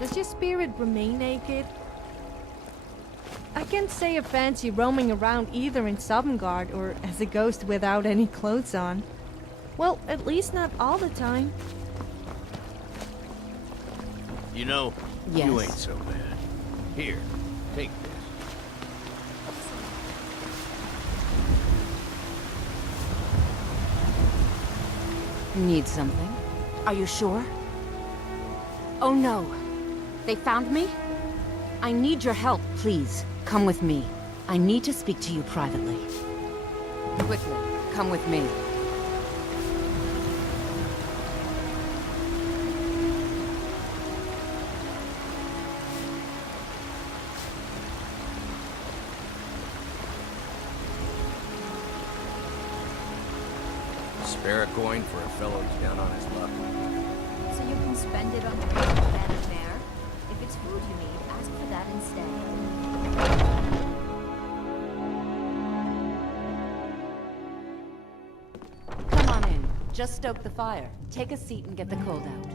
Does your spirit remain naked? I can't say I fancy roaming around either in Sovngarde or as a ghost without any clothes on. Well, at least not all the time. You know, Yes. you ain't so bad. Here, take this. Need something? Are you sure? Oh no. They found me? I need your help, please. Come with me. I need to speak to you privately. Quickly, come with me. Spare a coin for a fellow who's down on his luck. So you can spend it on the bed and mare. If it's food you need, ask for that instead. Come on in. Just stoke the fire. Take a seat and get the cold out.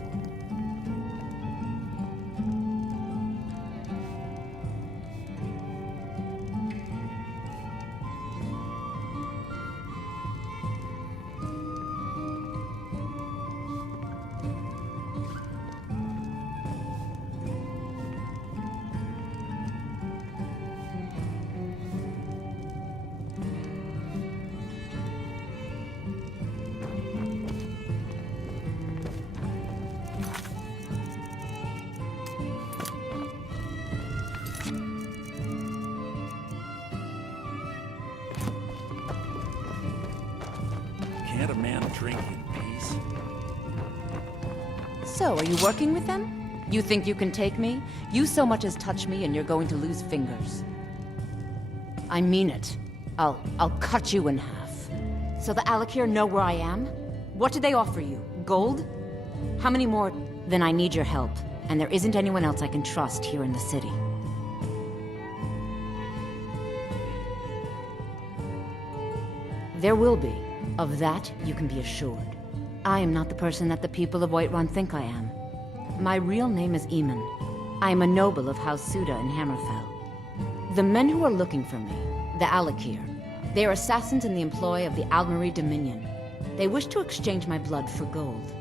Can't a man drink in peace? So, are you working with them? You think you can take me? You so much as touch me and you're going to lose fingers. I mean it. I'll cut you in half. So the Alakir know where I am? What did they offer you? Gold? How many more? Then I need your help, and there isn't anyone else I can trust here in the city. There will be. Of that, you can be assured. I am not the person that the people of Whiterun think I am. My real name is Eamon. I am a noble of House Suda in Hammerfell. The men who are looking for me, the Alakir, they are assassins in the employ of the Almeri Dominion. They wish to exchange my blood for gold.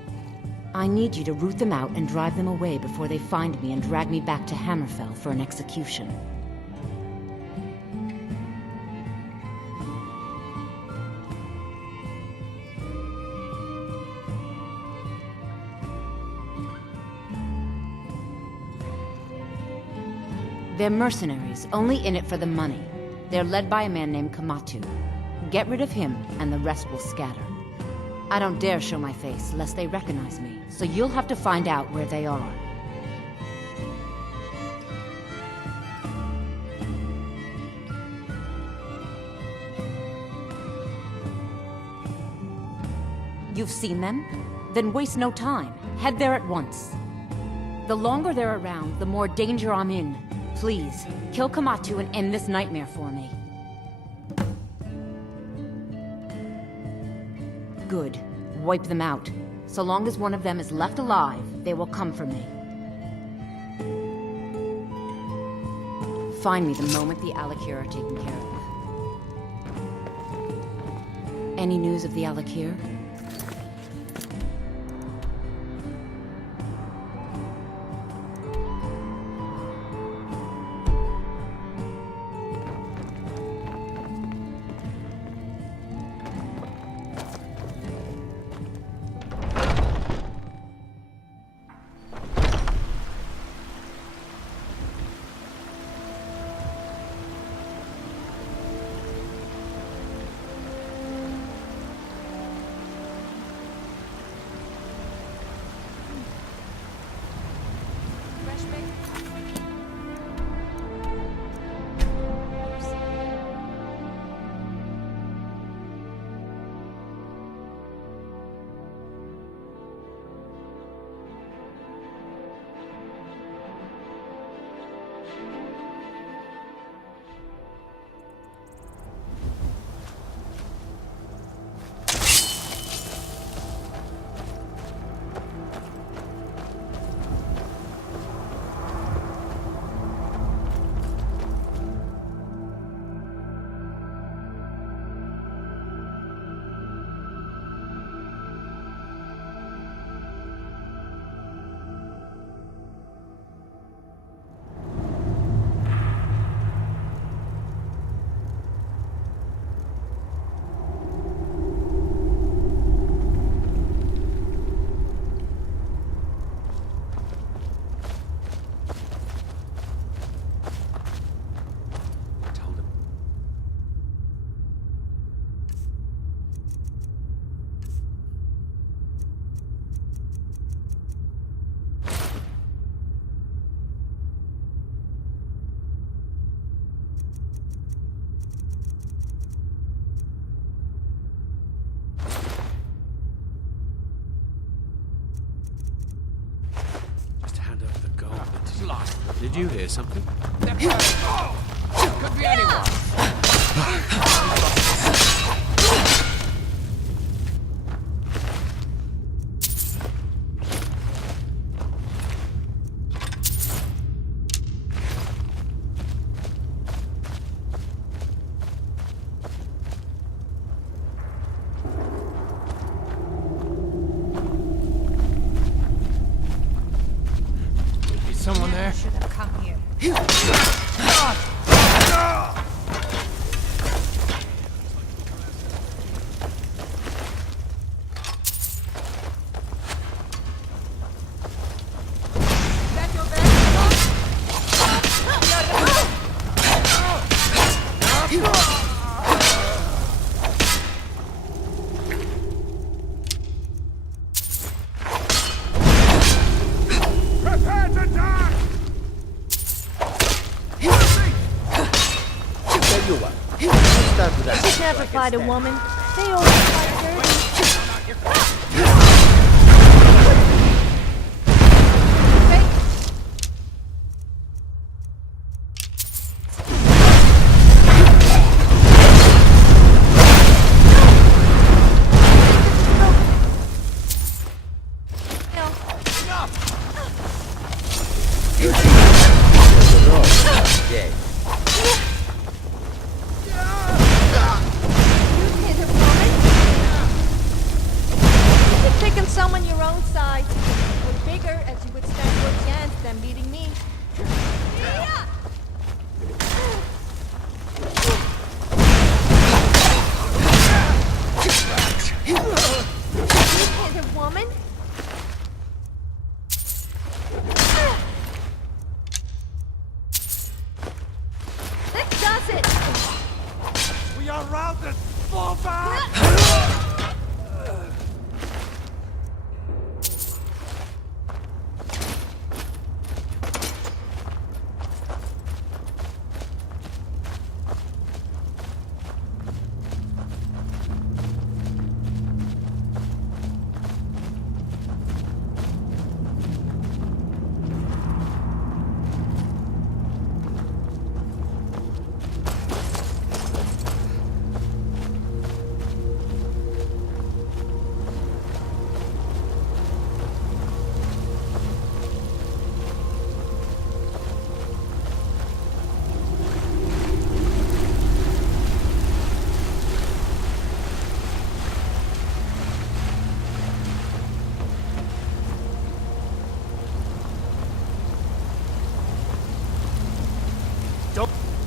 I need you to root them out and drive them away before they find me and drag me back to Hammerfell for an execution. They're mercenaries, only in it for the money. They're led by a man named Kamatu. Get rid of him, and the rest will scatter. I don't dare show my face, lest they recognize me, so you'll have to find out where they are. You've seen them? Then waste no time. Head there at once. The longer they're around, the more danger I'm in. Please, kill Kamatu and end this nightmare for me. Good. Wipe them out. So long as one of them is left alive, they will come for me. Find me the moment the Alakir are taken care of. Any news of the Alakir? Did you hear something? Could be anyone. Is someone there? Should have come here. Prepare to die! Tell you what. It's time for that. You never fight a woman. They always fight dirty. Dead. You could pick on someone your own size. Or bigger, as you would stand more chance than beating me. You hit a woman? That does it! We are routed! Fall back!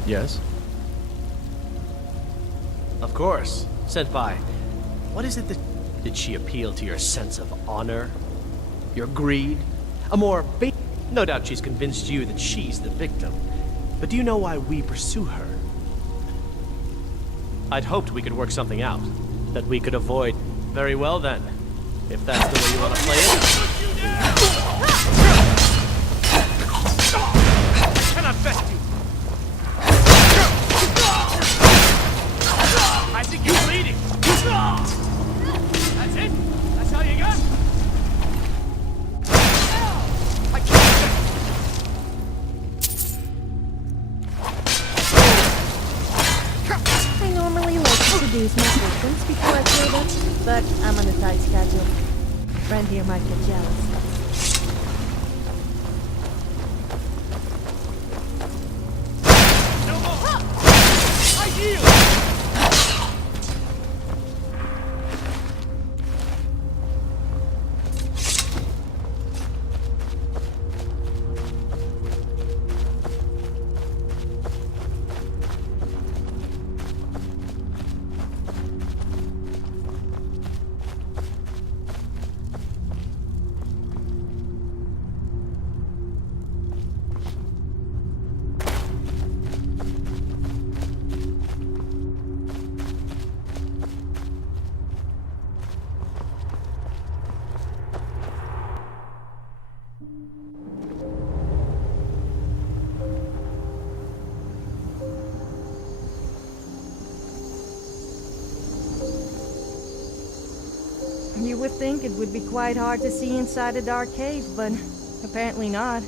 Yes? Of course. Senpai, what is it that... Did she appeal to your sense of honor? Your greed? A more No doubt she's convinced you that she's the victim. But do you know why we pursue her? I'd hoped we could work something out. That we could avoid... Very well then. If that's the way you want to play it. I cannot vest you! I think you're bleeding. That's it? That's all you got? I can't. I normally like to produce my systems before I play them, but I'm on a tight schedule. Friend here might get jealous. No more! I yield! You would think it would be quite hard to see inside a dark cave, but apparently not.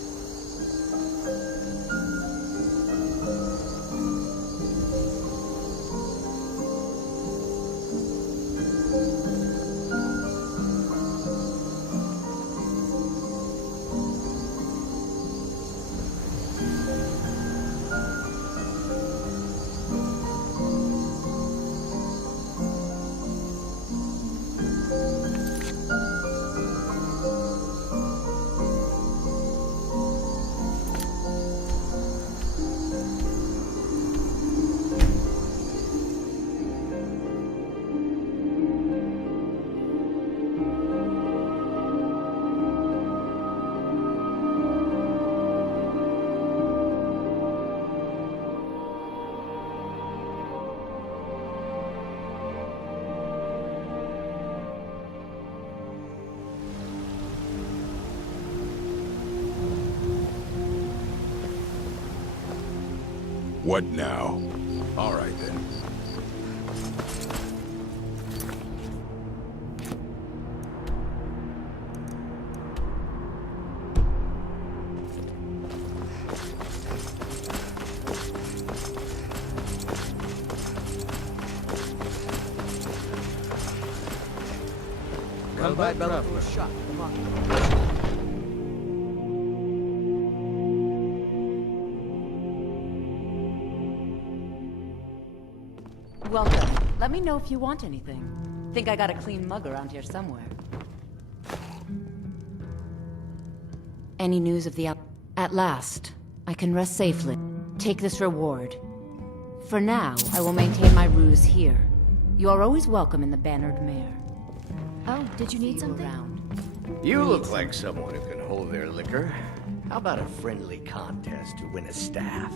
What now? All right then. Come by Bella for a shot. Come on. Welcome. Let me know if you want anything. Think I got a clean mug around here somewhere. Any news of the At last, I can rest safely. Take this reward. For now, I will maintain my ruse here. You are always welcome in the Bannered Mare. Oh, did you See need you something? around. You look like someone who can hold their liquor. How about a friendly contest to win a staff?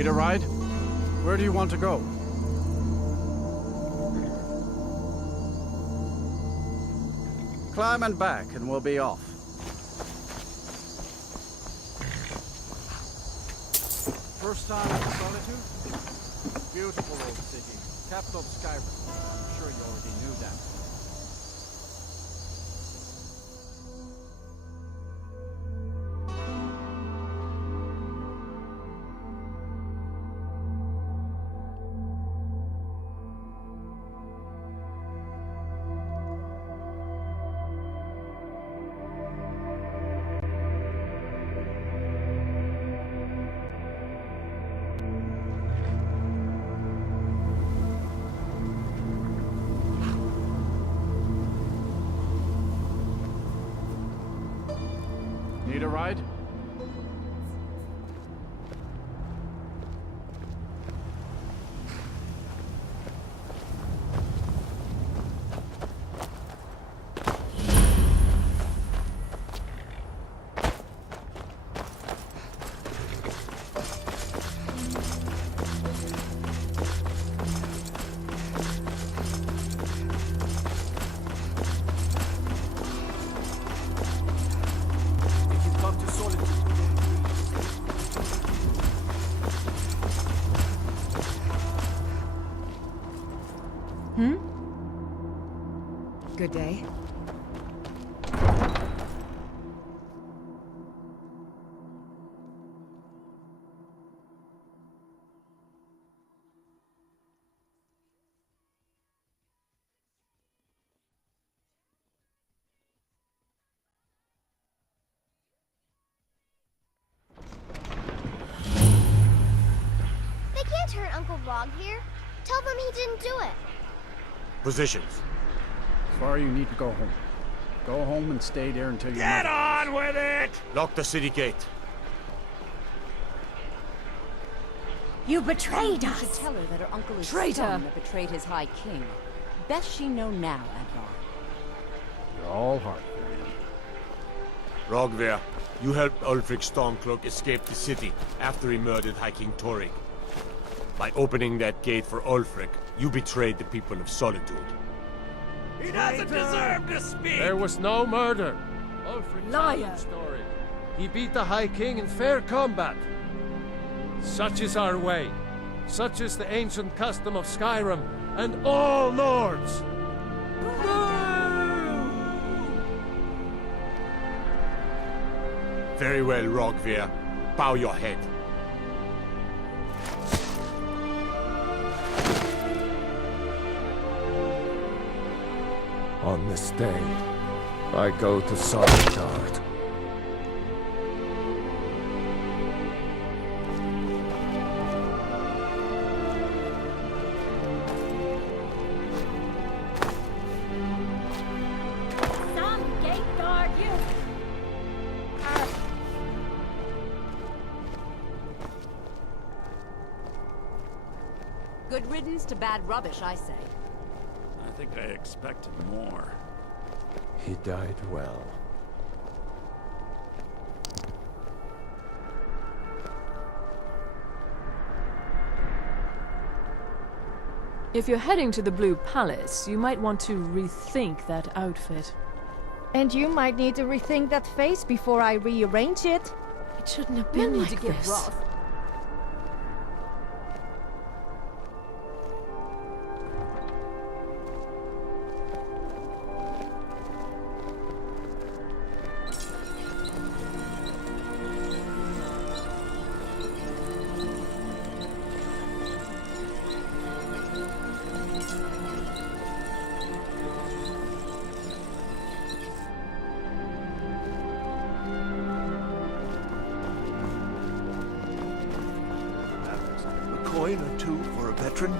Need a ride? Where do you want to go? Climb and back, and we'll be off. First time in Solitude? Beautiful old city. Capital of Skyrim. I'm sure you already knew that. Need a ride? Good day. They can't hurt Uncle Rog here. Tell them he didn't do it. Positions. Sorry, you need to go home. Go home and stay there until you Get on with it! Lock the city gate. You betrayed You us! should tell her that her uncle is Traitor! son that betrayed his high king. Best she know now, Advar. You're all heart. Rogver, you helped Ulfric Stormcloak escape the city after he murdered High King Torrig. By opening that gate for Ulfric, you betrayed the people of Solitude. He doesn't deserve to speak! There was no murder. Ulfric Liar. told the story. He beat the High King in fair combat. Such is our way. Such is the ancient custom of Skyrim and all Lords. Very well, Rogver. Bow your head. On this day, I go to Solitude. Some gate guard you! Good riddance to bad rubbish, I say. I think I expected more. He died well. If you're heading to the Blue Palace, you might want to rethink that outfit. And you might need to rethink that face before I rearrange it. It shouldn't have been No need like to get this. rough. A coin or two for a veteran?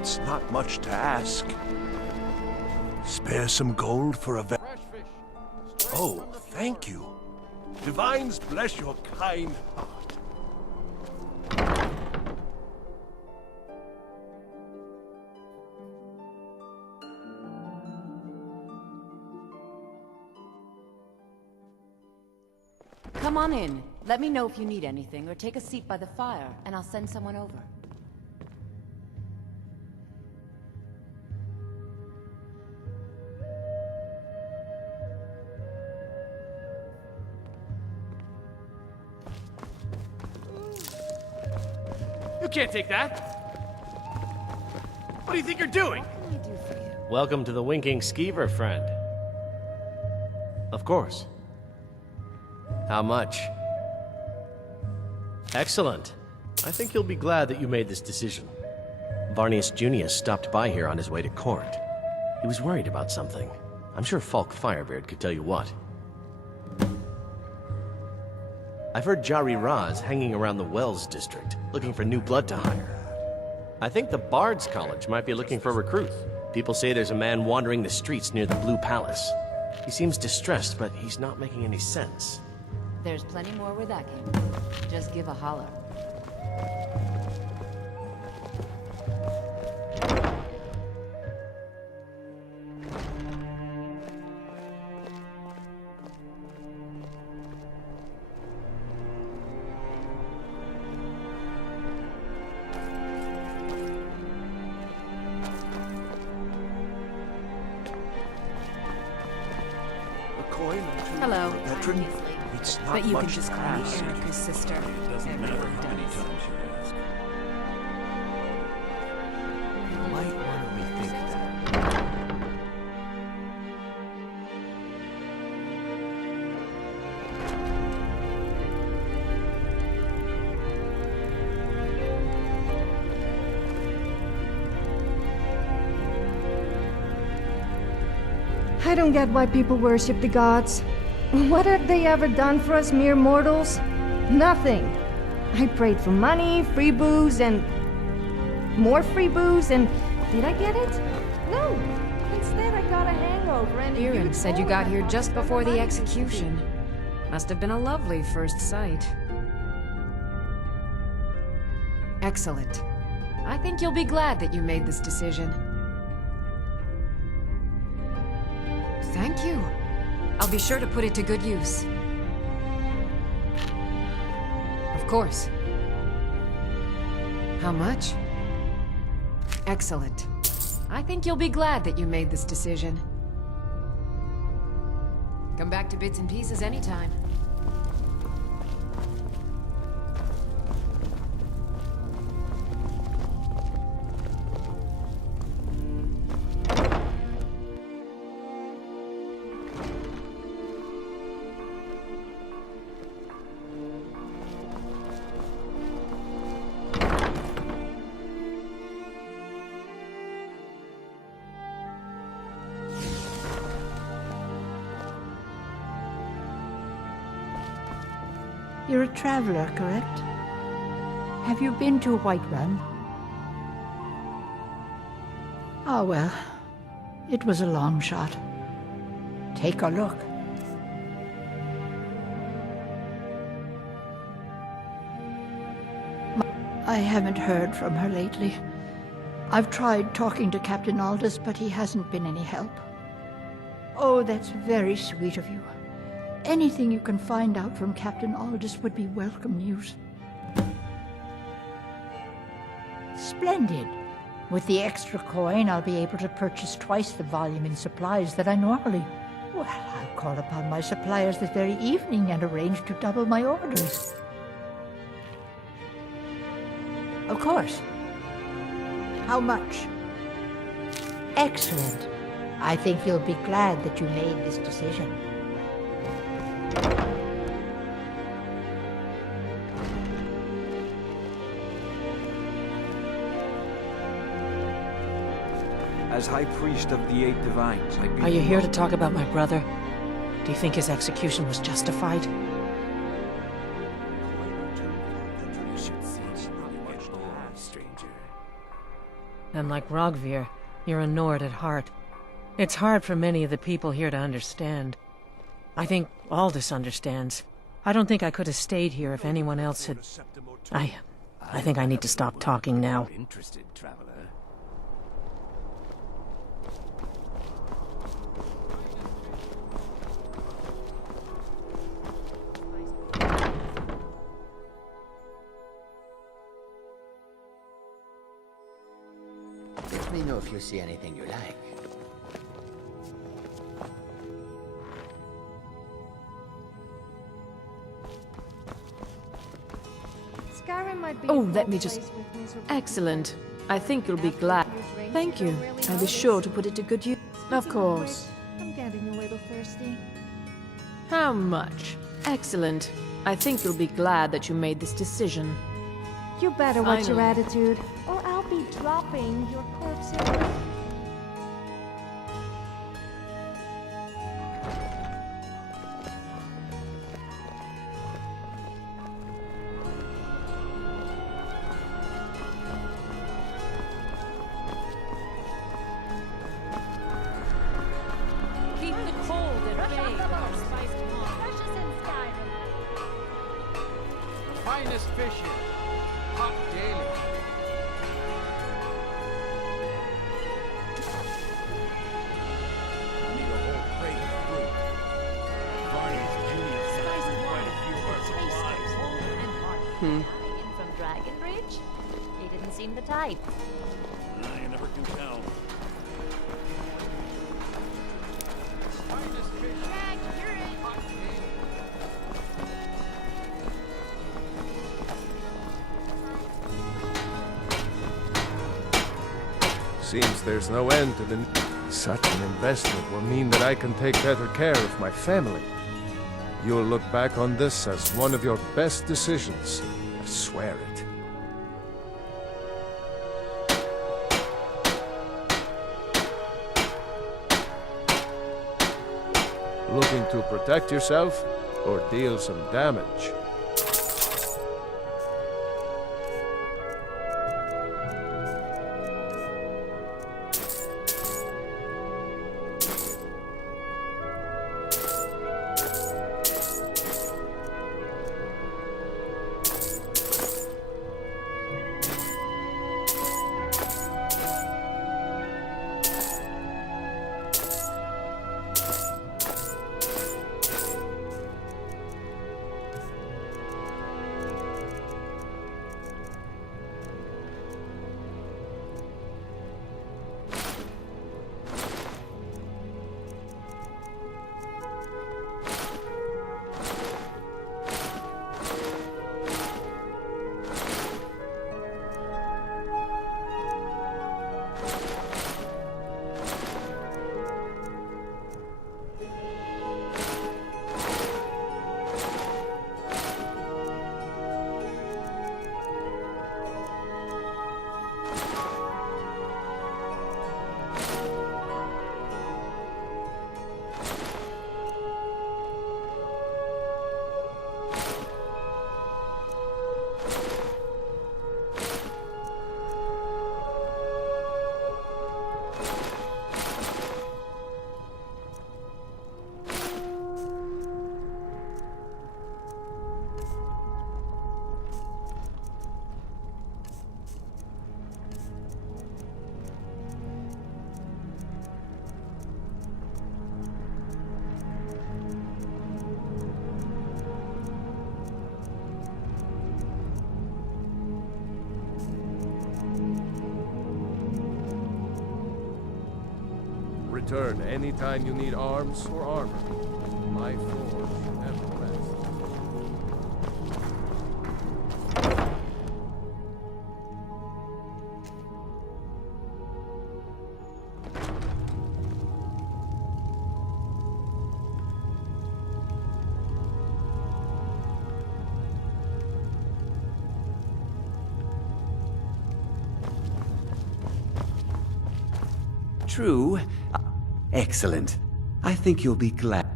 It's not much to ask. Spare some gold for a Fresh fish. Straight Oh, from the thank you. Divines bless your kind heart. Come on in. Let me know if you need anything, or take a seat by the fire, and I'll send someone over. You can't take that! What do you think you're doing? What can I do for you? Welcome to the Winking Skeever, friend. Of course. How much? Excellent. I think you'll be glad that you made this decision. Varnius Junius stopped by here on his way to court. He was worried about something. I'm sure Falk Firebeard could tell you what. I've heard Jari Raz hanging around the Wells district, looking for new blood to hire. I think the Bard's College might be looking for recruits. People say there's a man wandering the streets near the Blue Palace. He seems distressed, but he's not making any sense. There's plenty more where that came from. Just give a holler. A coin or two Hello. for a veteran? It's not But you can much just to call me ask. Erica's sister. It doesn't matter Everyone how many does. times you ask. You might want to rethink that. I don't get why people worship the gods. What have they ever done for us mere mortals? Nothing. I prayed for money, free booze, and more free booze, and did I get it? No. Instead, I got a hangover and Aaron said you got here just before the execution. Must have been a lovely first sight. Excellent. I think you'll be glad that you made this decision. Thank you. I'll be sure to put it to good use. Of course. How much? Excellent. I think you'll be glad that you made this decision. Come back to Bits and Pieces anytime. You're a traveler, correct? Have you been to Whiterun? Oh, well. It was a long shot. Take a look. I haven't heard from her lately. I've tried talking to Captain Aldous, but he hasn't been any help. Oh, that's very sweet of you. Anything you can find out from Captain Aldous would be welcome news. Splendid. With the extra coin, I'll be able to purchase twice the volume in supplies that I normally... Well, I'll call upon my suppliers this very evening and arrange to double my orders. Of course. How much? Excellent. I think you'll be glad that you made this decision. As High Priest of the Eight Divines, I Are you here to talk about my brother? Do you think his execution was justified? And like Rogvir, you're a Nord at heart. It's hard for many of the people here to understand. I think Aldous understands. I don't think I could have stayed here if anyone else had... I think I need to stop talking now. Interested traveler. Let me know if you see anything you like. Skyrim might be. Oh, let me just... Excellent. I think you'll be glad. Thank you. I'll be sure to put it to good use. Of course. I'm getting a little thirsty. How much? Excellent. I think you'll be glad that you made this decision. You better watch your Finally. attitude, or I'll be dropping your corpse in. Keep the cold at bay with our spiced wine. Precious in Skyrim. finest fishing. Hot daily. Need a whole crate of fruit. Barney's Junior sent us quite a few of our supplies. Coming in from Dragonbridge? He didn't seem the type. You never can tell. Finest fish. Jack, you're in. Hot daily. Seems there's no end to the... Such an investment will mean that I can take better care of my family. You'll look back on this as one of your best decisions. I swear it. Looking to protect yourself or deal some damage? Return anytime you need arms or armor. My forge never rests. True. Excellent. I think you'll be glad.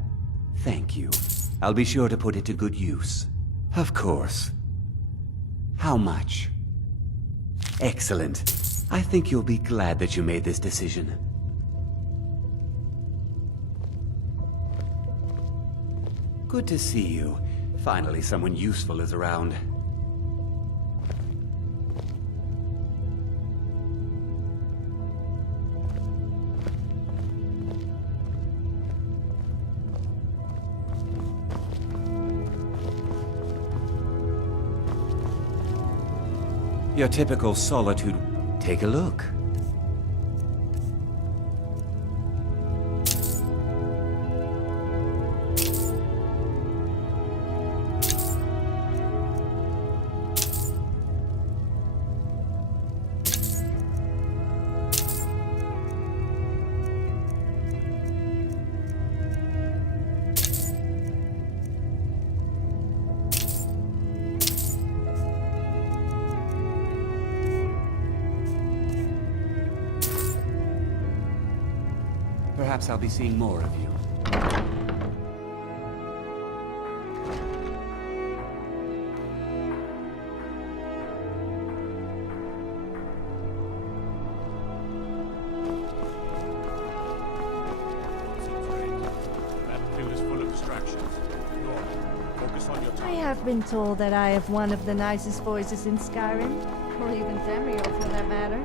Thank you. I'll be sure to put it to good use. Of course. How much? Excellent. I think you'll be glad that you made this decision. Good to see you. Finally, someone useful is around. Your typical solitude. Take a look. Perhaps I'll be seeing more of you. I have been told that I have one of the nicest voices in Skyrim, or even Tamriel for that matter.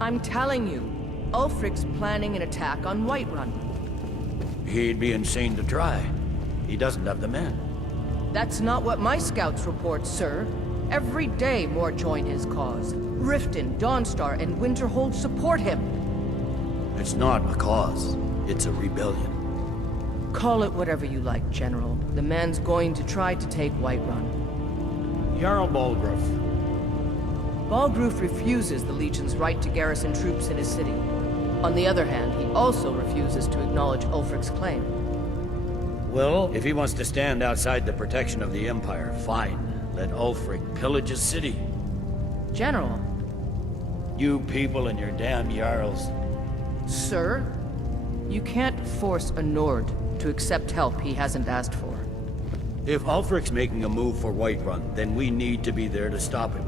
I'm telling you, Ulfric's planning an attack on Whiterun. He'd be insane to try. He doesn't have the men. That's not what my scouts report, sir. Every day more join his cause. Riften, Dawnstar, and Winterhold support him. It's not a cause. It's a rebellion. Call it whatever you like, General. The man's going to try to take Whiterun. Jarl Balgruuf. Balgruuf refuses the Legion's right to garrison troops in his city. On the other hand, he also refuses to acknowledge Ulfric's claim. Well, if he wants to stand outside the protection of the Empire, fine. Let Ulfric pillage his city. General. You people and your damn Jarls. Sir, you can't force a Nord to accept help he hasn't asked for. If Ulfric's making a move for Whiterun, then we need to be there to stop him.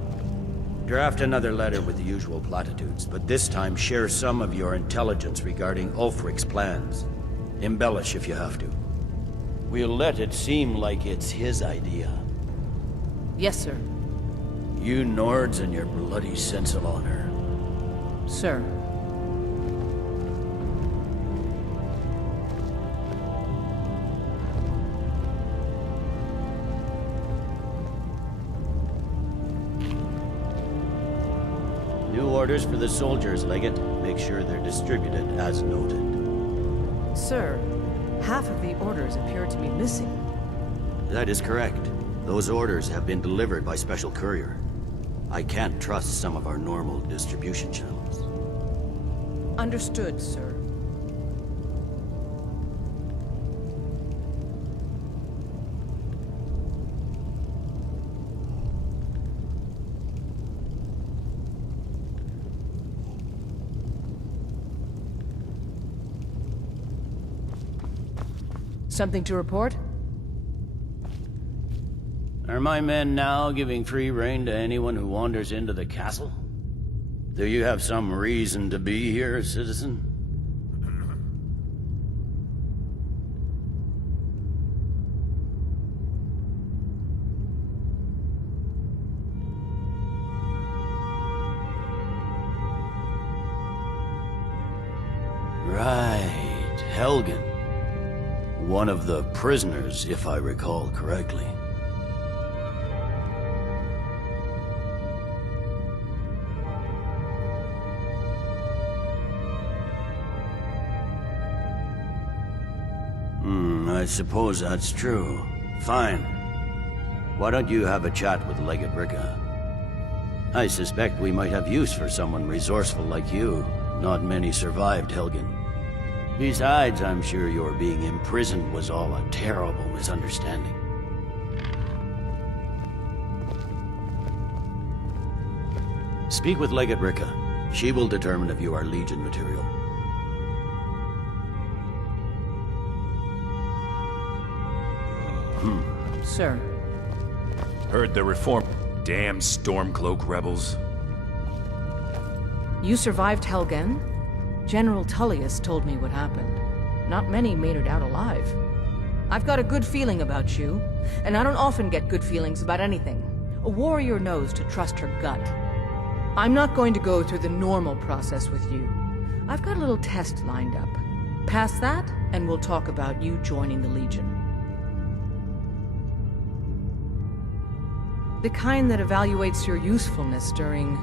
Draft another letter with the usual platitudes, but this time share some of your intelligence regarding Ulfric's plans. Embellish if you have to. We'll let it seem like it's his idea. Yes, sir. You Nords and your bloody sense of honor. Sir. New orders for the soldiers, Legate. Make sure they're distributed as noted. Sir, half of the orders appear to be missing. That is correct. Those orders have been delivered by special courier. I can't trust some of our normal distribution channels. Understood, sir. Something to report? Are my men now giving free rein to anyone who wanders into the castle? Do you have some reason to be here, citizen? Right, Helgen. One of the prisoners, if I recall correctly. I suppose that's true. Fine. Why don't you have a chat with Legate Ricca? I suspect we might have use for someone resourceful like you. Not many survived Helgen. Besides, I'm sure your being imprisoned was all a terrible misunderstanding. Speak with Legate Ricca. She will determine if you are Legion material. Sir. Heard the reform. Damn Stormcloak rebels. You survived Helgen? General Tullius told me what happened. Not many made it out alive. I've got a good feeling about you, and I don't often get good feelings about anything. A warrior knows to trust her gut. I'm not going to go through the normal process with you. I've got a little test lined up. Pass that, and we'll talk about you joining the Legion. The kind that evaluates your usefulness during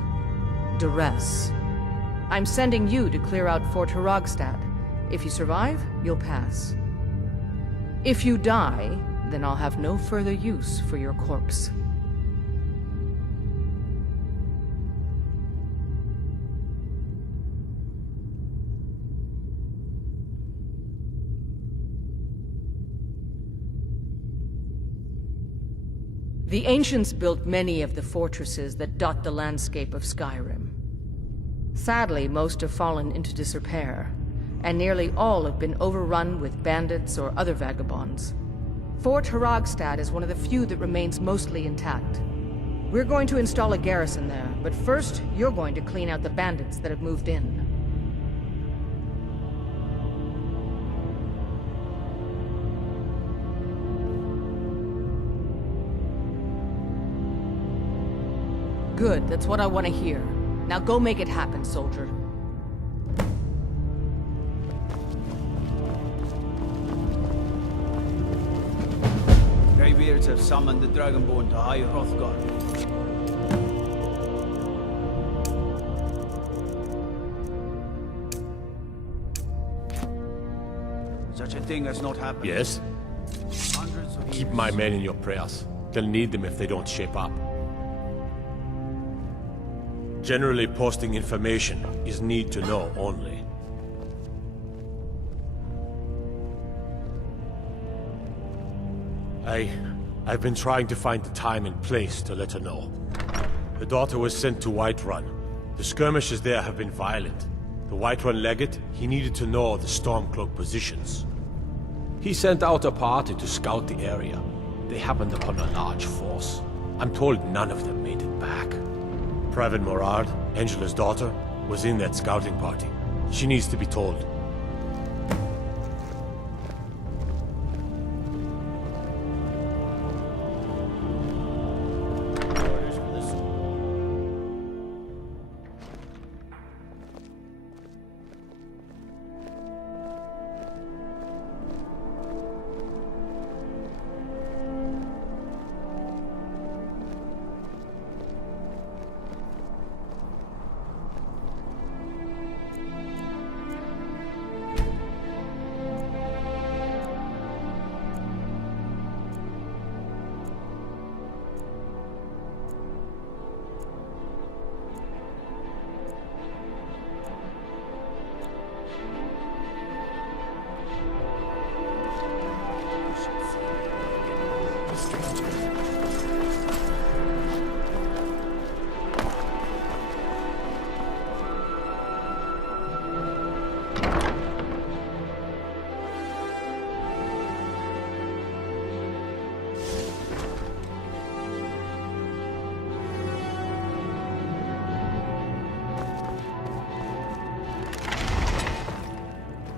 duress. I'm sending you to clear out Fort Hrogstad. If you survive, you'll pass. If you die, then I'll have no further use for your corpse. The ancients built many of the fortresses that dot the landscape of Skyrim. Sadly, most have fallen into disrepair, and nearly all have been overrun with bandits or other vagabonds. Fort Hrogstad is one of the few that remains mostly intact. We're going to install a garrison there, but first, you're going to clean out the bandits that have moved in. Good, that's what I want to hear. Now go make it happen, soldier. Greybeards have summoned the Dragonborn to High Hrothgar. Such a thing has not happened. Yes? Hundreds of Keep years. my men in your prayers. They'll need them if they don't shape up. Generally, posting information is need to know only. I've been trying to find the time and place to let her know. Her daughter was sent to Whiterun. The skirmishes there have been violent. The Whiterun legate, he needed to know the Stormcloak positions. He sent out a party to scout the area. They happened upon a large force. I'm told none of them made it back. Private Morard, Angela's daughter, was in that scouting party. She needs to be told.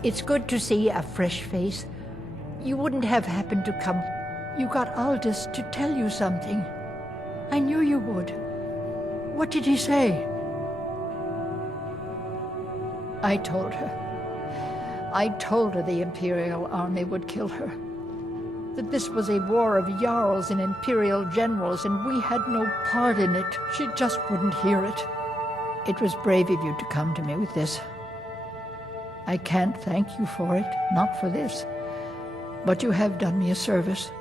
It's good to see a fresh face. You wouldn't have happened to come. You got Aldous to tell you something. I knew you would. What did he say? I told her. I told her the Imperial army would kill her. That this was a war of Jarls and Imperial generals, and we had no part in it. She just wouldn't hear it. It was brave of you to come to me with this. I can't thank you for it, not for this. But you have done me a service.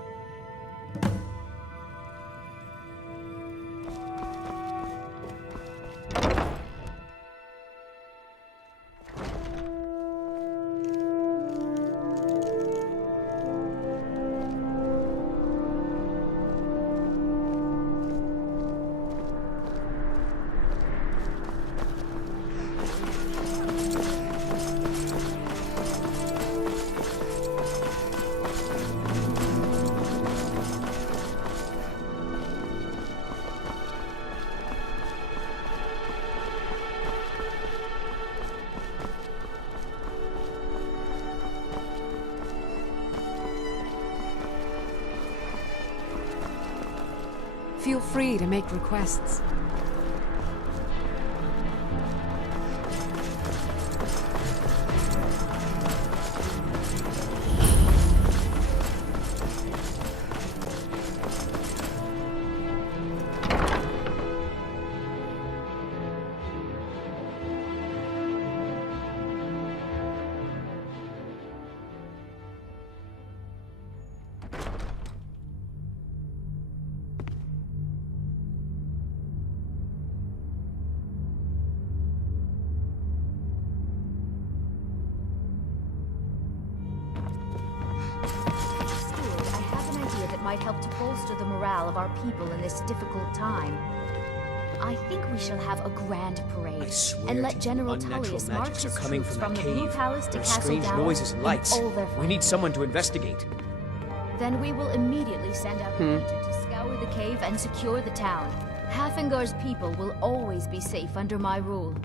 Feel free to make requests. Might help to bolster the morale of our people in this difficult time. I think we shall have a grand parade and let General Tullius march his troops from the Blue Palace to Castle strange Down noises and lights. all their We need someone to investigate. Then we will immediately send out a legion to scour the cave and secure the town. Halfingar's people will always be safe under my rule.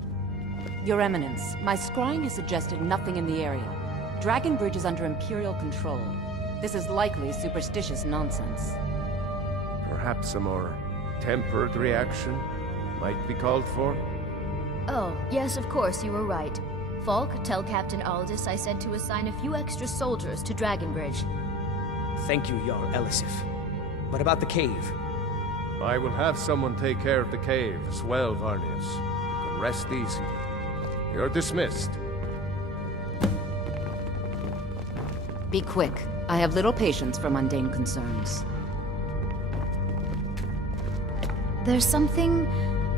Your Eminence, my scrying has suggested nothing in the area. Dragonbridge is under Imperial control. This is likely superstitious nonsense. Perhaps a more tempered reaction might be called for? Oh, yes, of course, you were right. Falk, tell Captain Aldous I said to assign a few extra soldiers to Dragonbridge. Thank you, Jarl Elisif. What about the cave? I will have someone take care of the cave as well, Varnius. You can rest easy. You're dismissed. Be quick. I have little patience for mundane concerns. There's something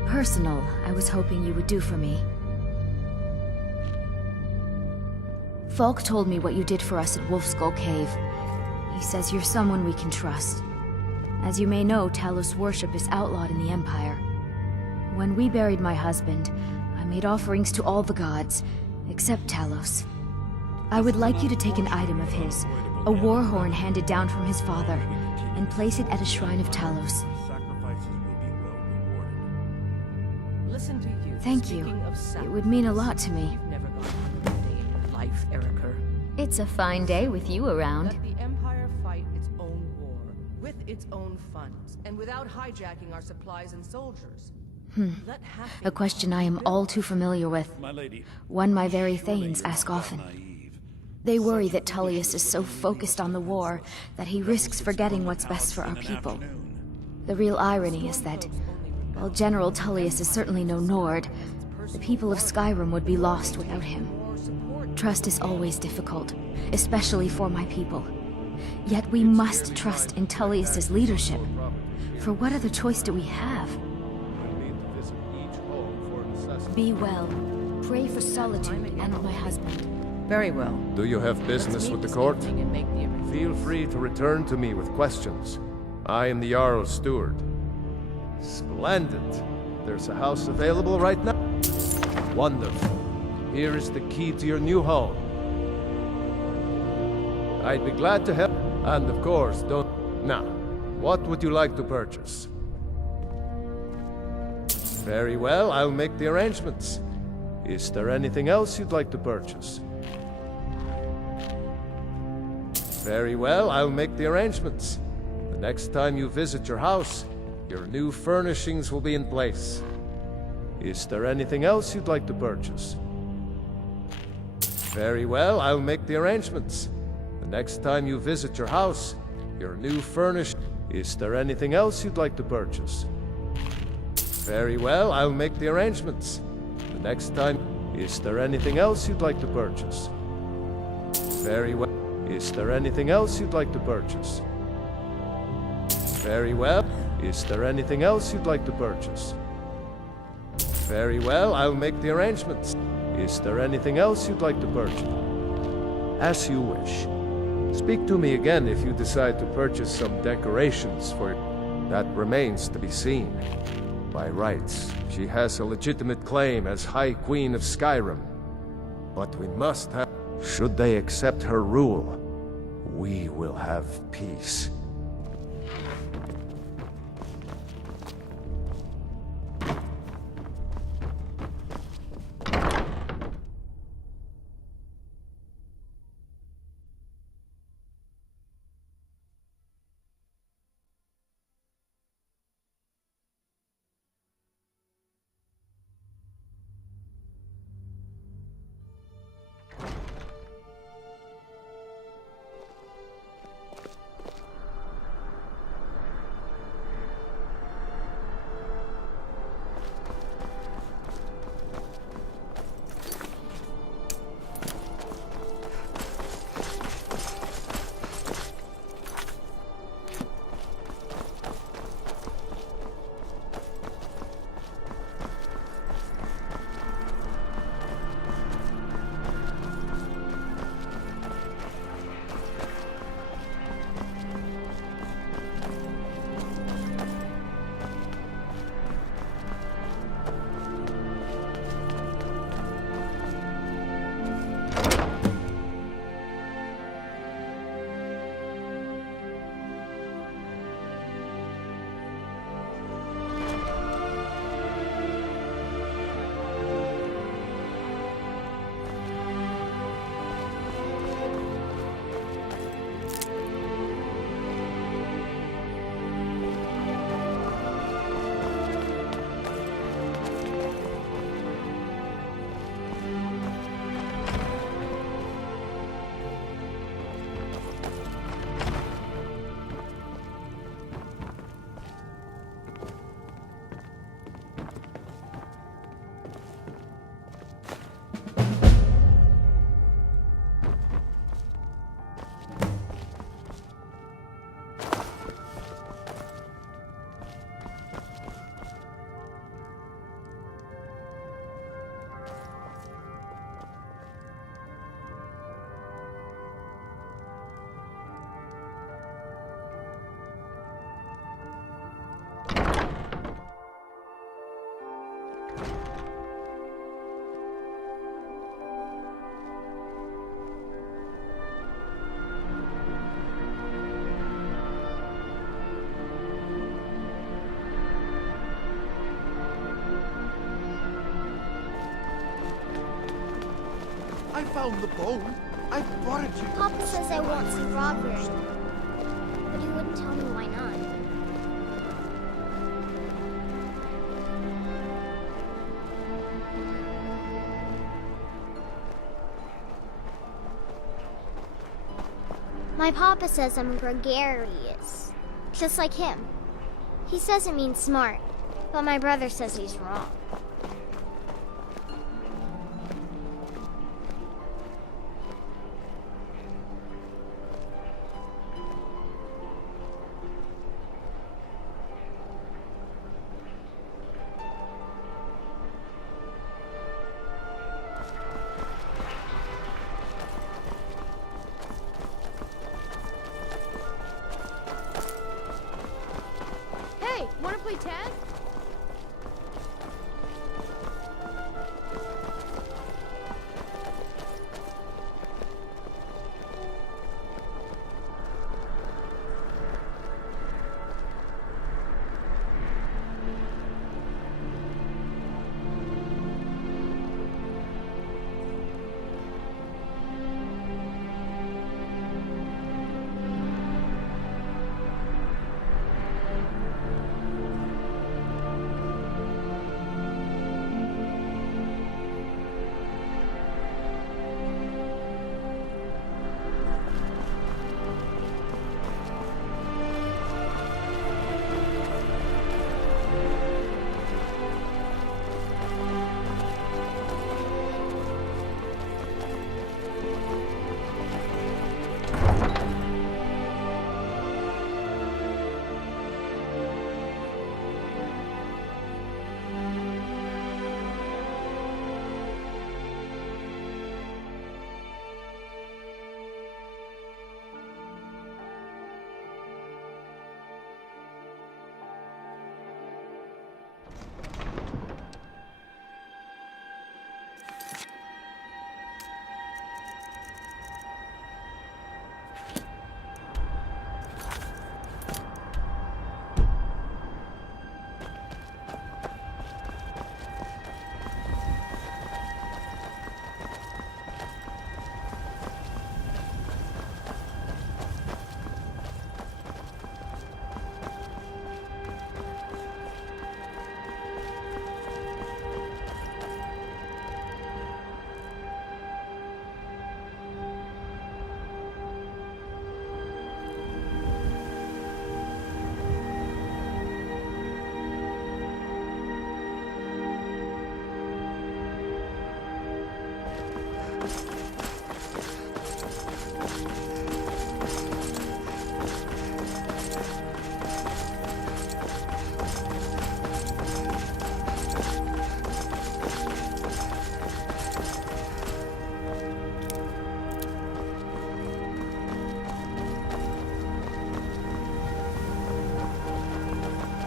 personal I was hoping you would do for me. Falk told me what you did for us at Wolfskull Cave. He says you're someone we can trust. As you may know, Talos worship is outlawed in the Empire. When we buried my husband, I made offerings to all the gods, except Talos. I would like you to take an item of his, a war horn handed down from his father, and place it at a shrine of Talos. Listen to you. Thank you. It would mean a lot to me. You've never gone through a day in your life, Erica. It's a fine day with you around. Let the Empire fight its own war, with its own funds, and without hijacking our supplies and soldiers. A question I am all too familiar with. One my very Thanes ask often. They worry that Tullius is so focused on the war that he risks forgetting what's best for our people. The real irony is that, while General Tullius is certainly no Nord, the people of Skyrim would be lost without him. Trust is always difficult, especially for my people. Yet we must trust in Tullius's leadership. For what other choice do we have? Be well. Pray for solitude and my husband. Very well. Do you have business with the court? Feel free to return to me with questions. I am the Jarl's steward. Splendid. There's a house available right now. Wonderful. Here is the key to your new home. I'd be glad to help. And of course, don't... Now, what would you like to purchase? Very well, I'll make the arrangements. Is there anything else you'd like to purchase? Very well, I'll make the arrangements. The next time you visit your house, your new furnishings will be in place. Is there anything else you'd like to purchase? Very well, I'll make the arrangements. The next time you visit your house, your new furnish... Is there anything else you'd like to purchase? Very well, I'll make the arrangements. The next time... Is there anything else you'd like to purchase? Very well. Is there anything else you'd like to purchase? Very well. Is there anything else you'd like to purchase? Very well, I'll make the arrangements. Is there anything else you'd like to purchase? As you wish. Speak to me again if you decide to purchase some decorations for... That remains to be seen. By rights, she has a legitimate claim as High Queen of Skyrim. But we must have... Should they accept her rule, we will have peace. found the bone. I brought it to you. Papa says I won't see Roger, but he wouldn't tell me why not. My papa says I'm gregarious, just like him. He says it means smart, but my brother says he's wrong. Hey, wanna play tag?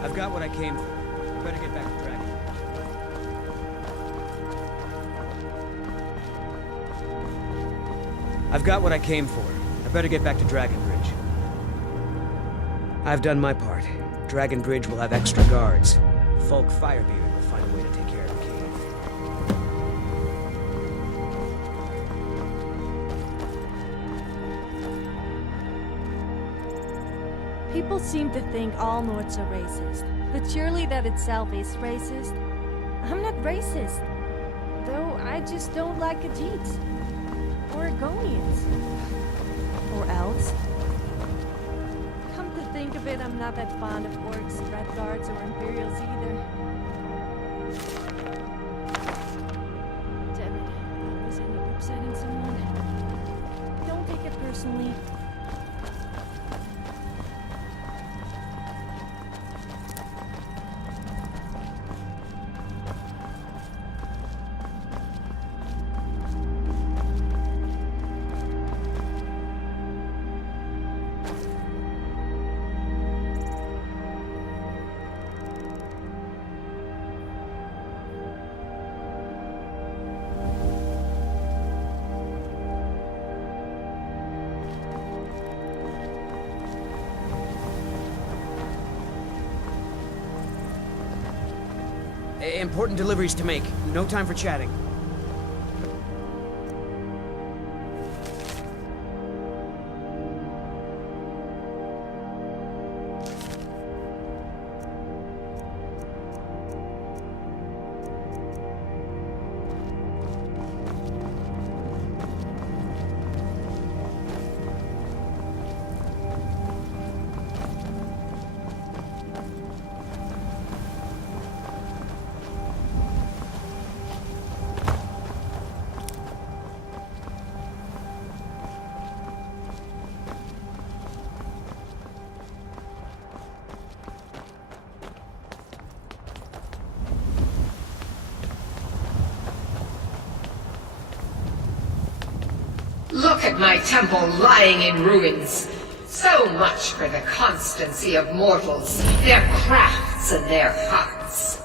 I've got what I came for. Better get back to Dragon. I've got what I came for. I better get back to Dragon Bridge. I've done my part. Dragon Bridge will have extra guards. Folk Firebeard will find a way to take care of the cave. People seem to think all Nords are racist, but surely that itself is racist. I'm not racist, though I just don't like Khajiits, or Argonians, or elves. Come to think of it, I'm not that fond of orcs, red guards, or Imperials either. Damn it, I always end up upsetting someone. Don't take it personally. Important deliveries to make. No time for chatting. with my temple lying in ruins. So much for the constancy of mortals, their crafts and their hearts.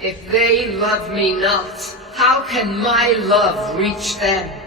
If they love me not, how can my love reach them?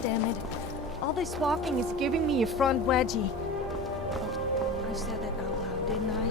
Damn it. All this walking is giving me a front wedgie. Oh, I said that out loud, didn't I?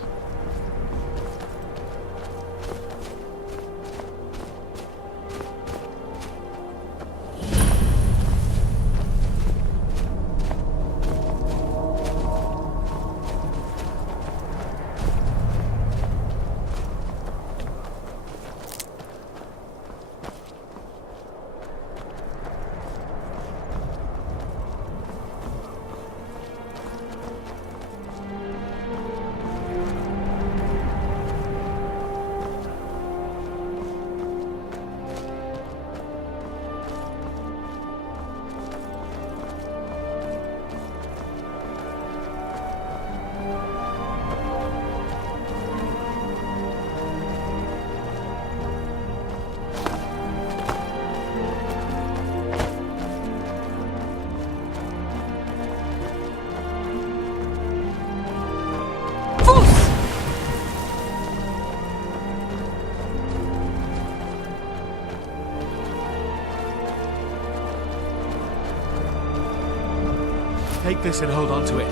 Take this and hold on to it.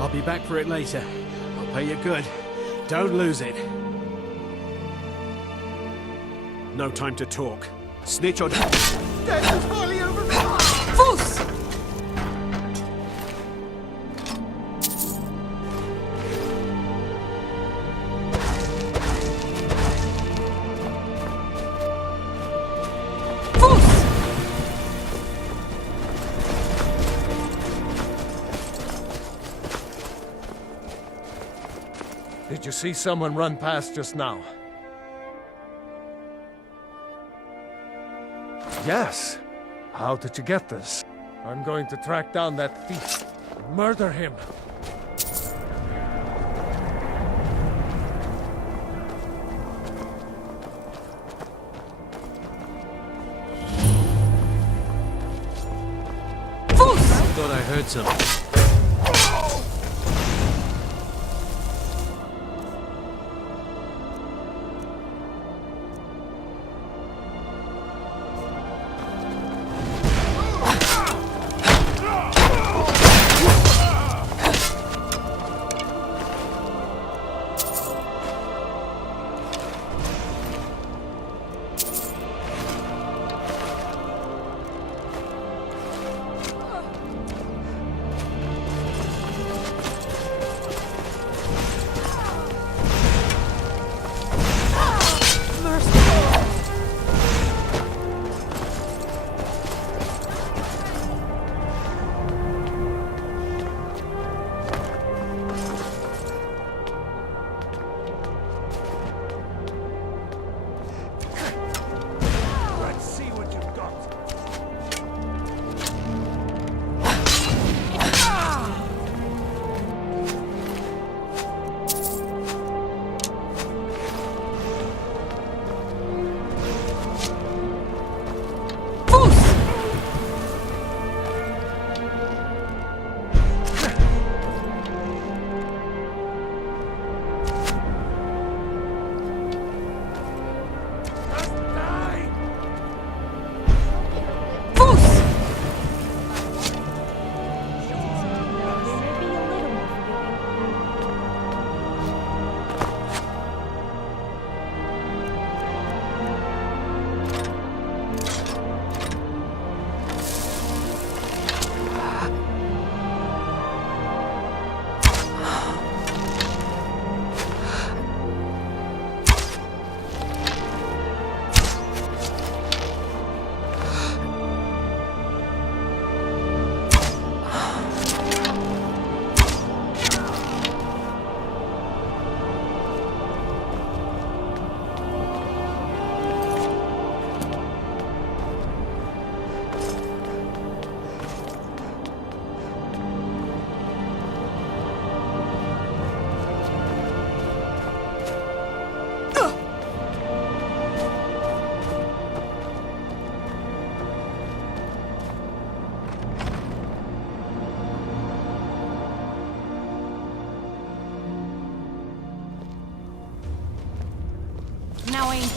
I'll be back for it later. I'll pay you good. Don't lose it. No time to talk. Snitch or... Death is highly overpowered! Fus! Did you see someone run past just now? Yes. How did you get this? I'm going to track down that thief and murder him. I thought I heard something.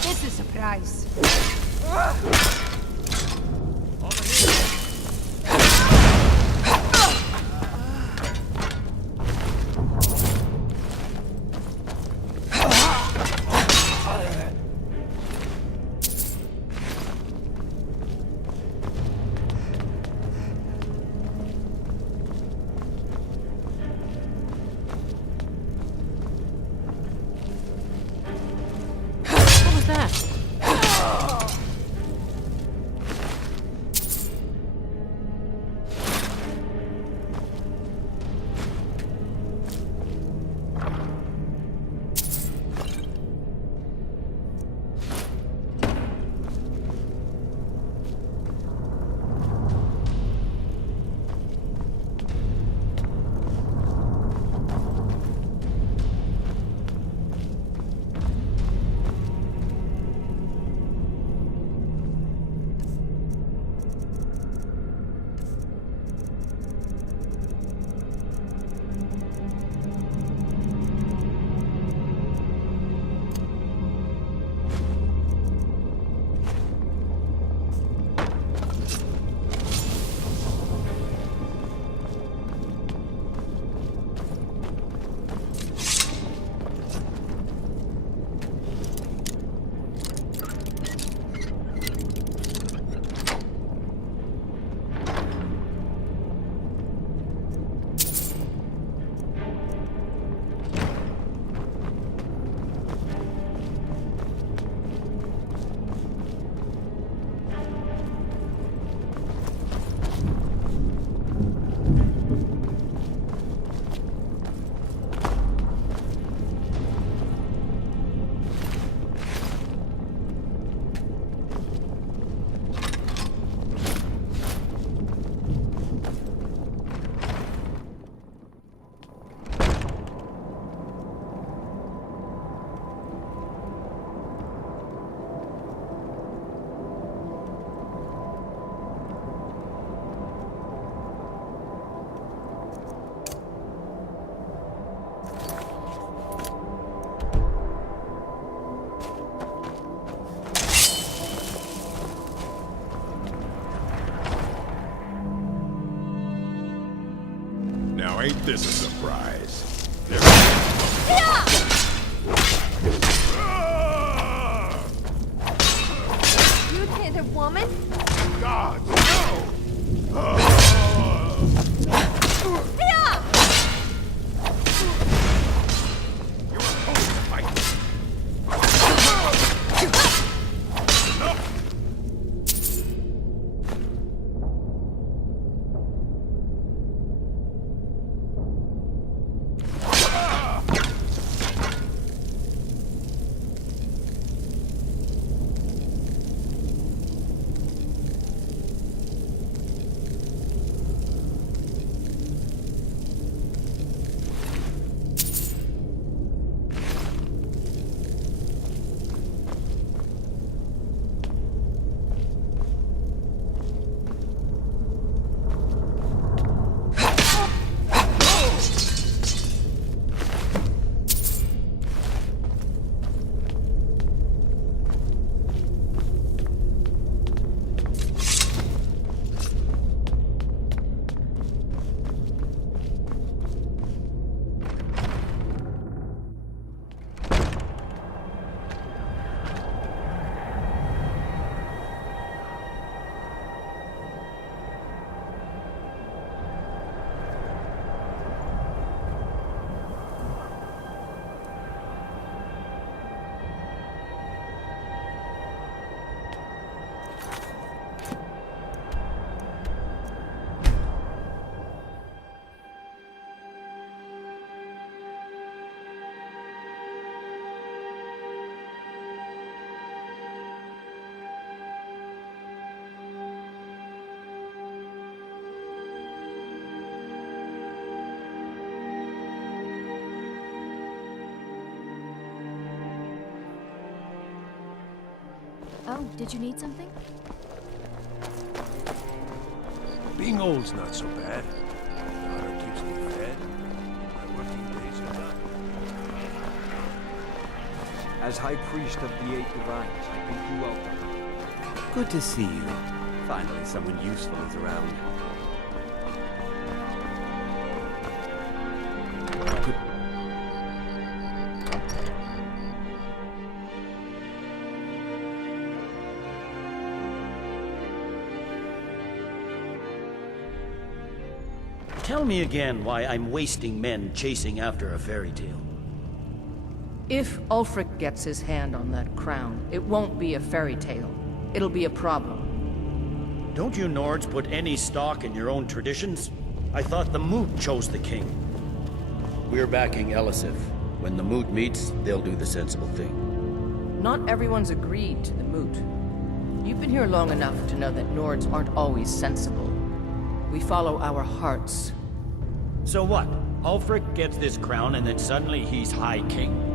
this a surprise? What was that? Now ain't this a surprise? You hit a woman? God, no! You're opposed to fight. Oh, did you need something? Being old's not so bad. Daughter keeps me fed. My working days are done. As High Priest of the Eight Divines, I bid you welcome. Good to see you. Finally, someone useful is around. Tell me again why I'm wasting men chasing after a fairy tale. If Ulfric gets his hand on that crown, it won't be a fairy tale. It'll be a problem. Don't you Nords put any stock in your own traditions? I thought the Moot chose the king. We're backing Elisif. When the Moot meets, they'll do the sensible thing. Not everyone's agreed to the Moot. You've been here long enough to know that Nords aren't always sensible. We follow our hearts. So what? Ulfric gets this crown and then suddenly he's High King?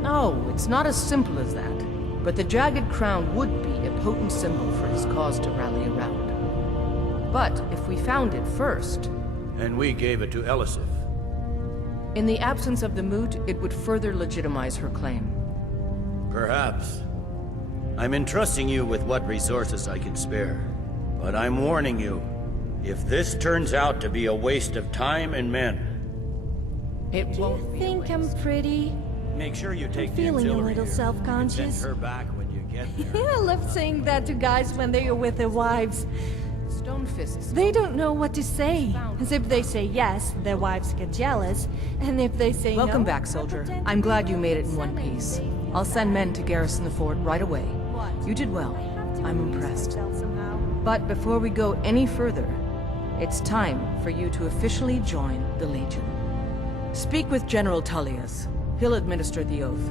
No, it's not as simple as that. But the Jagged Crown would be a potent symbol for his cause to rally around. But if we found it first... And we gave it to Elisif. In the absence of the Moot, it would further legitimize her claim. Perhaps. I'm entrusting you with what resources I can spare. But I'm warning you, if this turns out to be a waste of time and men... It won't be think I'm pretty? Make sure you take the Feeling a auxiliary little here. self-conscious. Send her back when you get there. I love saying that to guys when they are with their wives. Stonefists. They don't know what to say. As if they say yes, their wives get jealous. And if they say Welcome no, back, soldier. I'm glad you made it in one piece. I'll send men to garrison the fort right away. You did well. I'm impressed. But before we go any further, it's time for you to officially join the Legion. Speak with General Tullius. He'll administer the oath.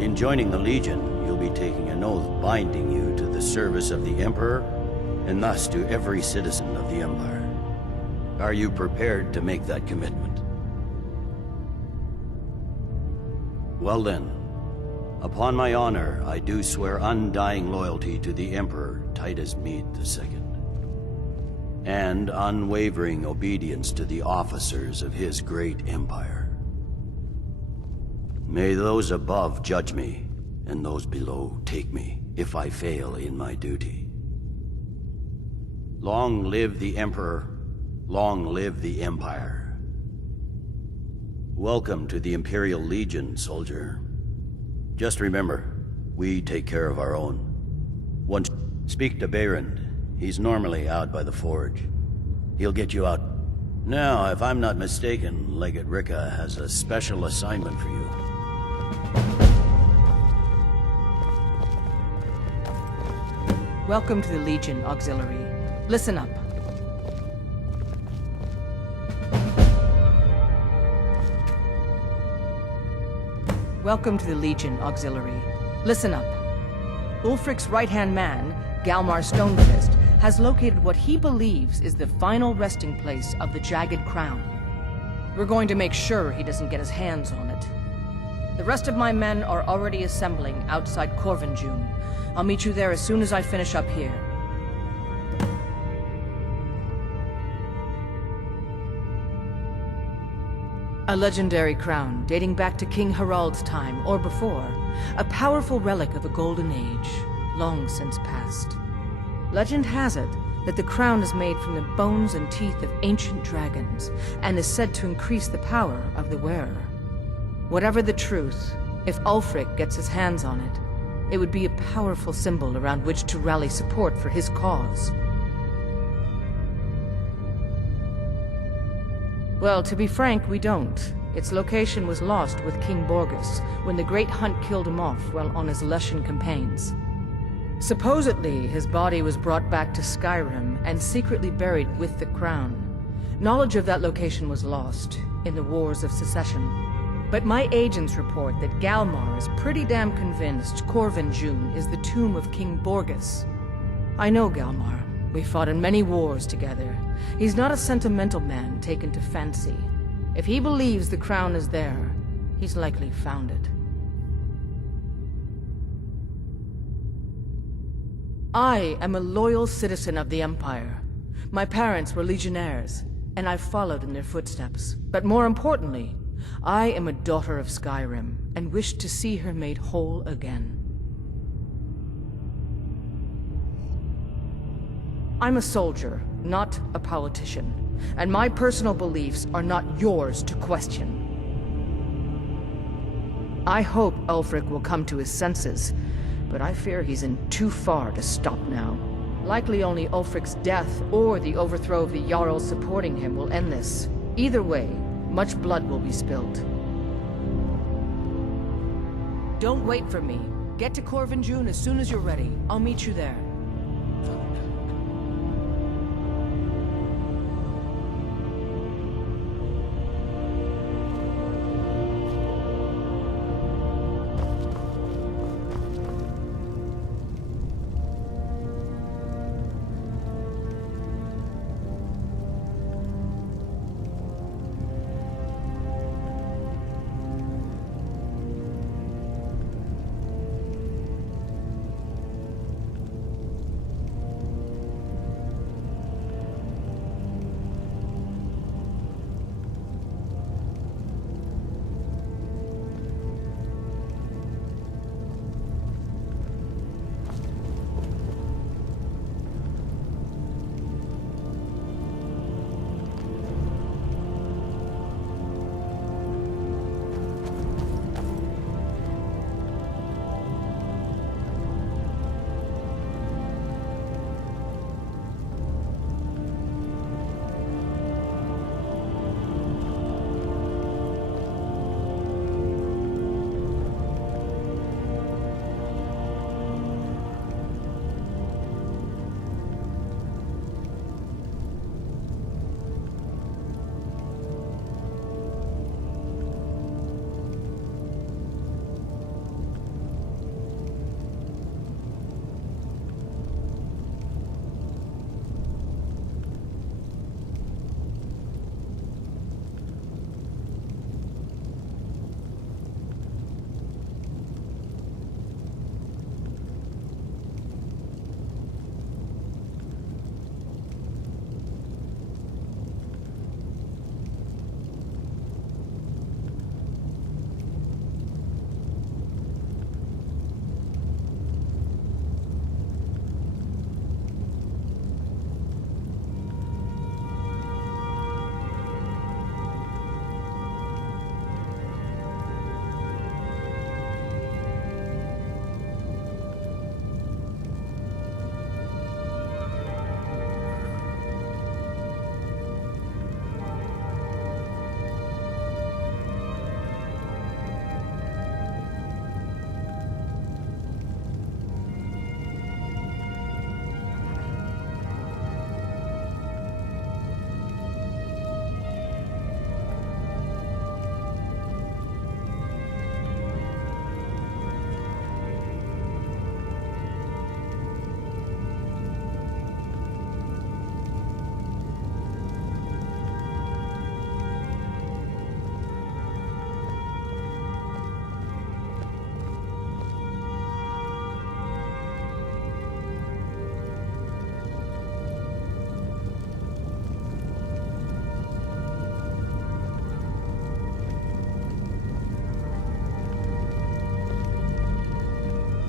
In joining the Legion, you'll be taking an oath binding you to the service of the Emperor, and thus to every citizen of the Empire. Are you prepared to make that commitment? Well then, upon my honor, I do swear undying loyalty to the Emperor Titus Mede II, and unwavering obedience to the officers of his great empire. May those above judge me, and those below take me, if I fail in my duty. Long live the Emperor, long live the Empire. Welcome to the Imperial Legion, soldier. Just remember, we take care of our own. Once, speak to Behrend. He's normally out by the forge. He'll get you out. Now, if I'm not mistaken, Legate Ricka has a special assignment for you. Welcome to the Legion, Auxiliary. Listen up. Welcome to the Legion, Auxiliary. Listen up. Ulfric's right-hand man, Galmar Stonefist, has located what he believes is the final resting place of the Jagged Crown. We're going to make sure he doesn't get his hands on it. The rest of my men are already assembling outside Corvinjune. I'll meet you there as soon as I finish up here. A legendary crown dating back to King Harald's time, or before. A powerful relic of a golden age, long since past. Legend has it that the crown is made from the bones and teeth of ancient dragons, and is said to increase the power of the wearer. Whatever the truth, if Ulfric gets his hands on it, it would be a powerful symbol around which to rally support for his cause. Well, to be frank, we don't. Its location was lost with King Borgus when the Great Hunt killed him off while on his Lushan campaigns. Supposedly, his body was brought back to Skyrim and secretly buried with the crown. Knowledge of that location was lost in the Wars of Secession. But my agents report that Galmar is pretty damn convinced Corvinjune is the tomb of King Borgus. I know Galmar. We fought in many wars together. He's not a sentimental man taken to fancy. If he believes the crown is there, he's likely found it. I am a loyal citizen of the Empire. My parents were legionnaires, and I've followed in their footsteps. But more importantly, I am a daughter of Skyrim, and wish to see her made whole again. I'm a soldier, not a politician, and my personal beliefs are not yours to question. I hope Ulfric will come to his senses, but I fear he's in too far to stop now. Likely only Ulfric's death or the overthrow of the Jarls supporting him will end this. Either way, much blood will be spilled. Don't wait for me. Get to Corvinjune as soon as you're ready. I'll meet you there.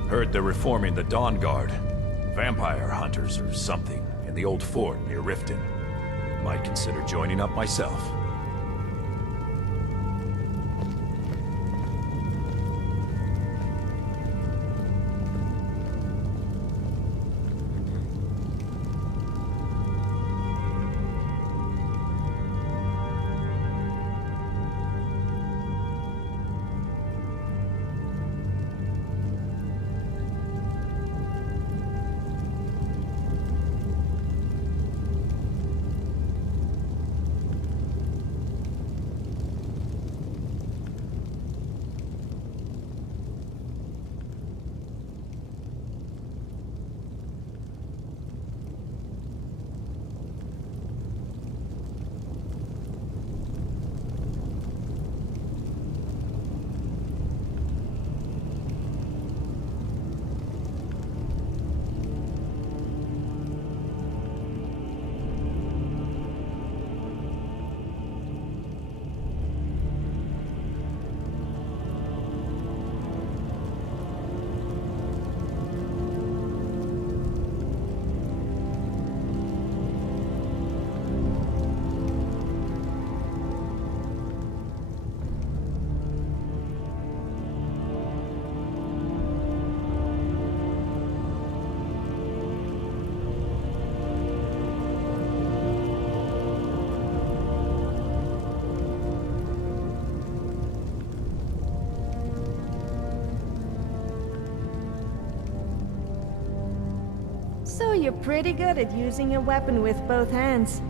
Heard they're reforming the Dawn Guard. Vampire hunters or something in the old fort near Riften. Might consider joining up myself. So you're pretty good at using a weapon with both hands.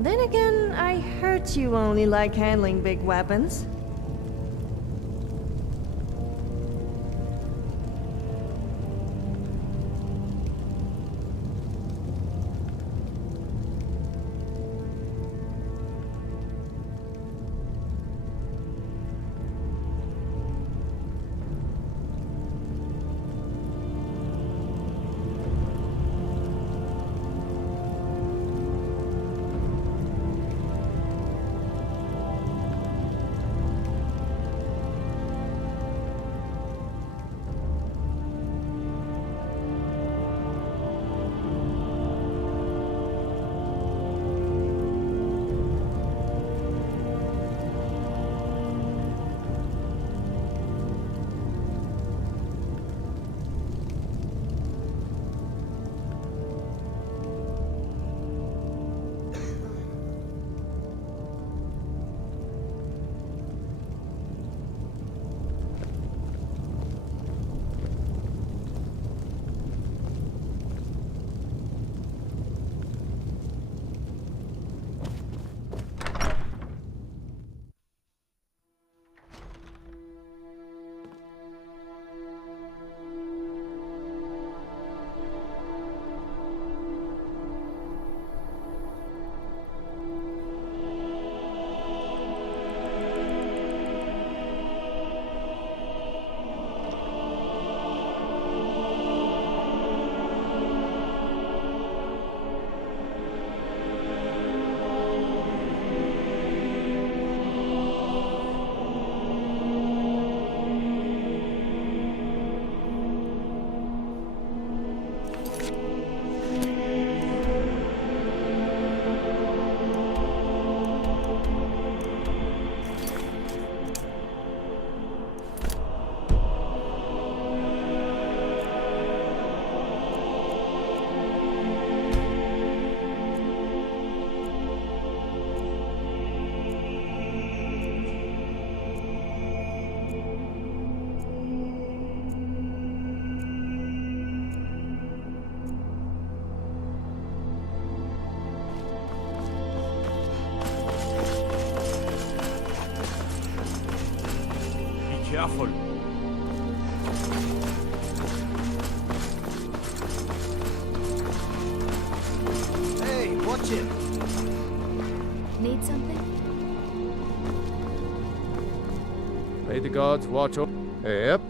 Then again, I heard you only like handling big weapons. Careful. Hey, watch it. Need something? May the gods watch over. Yep.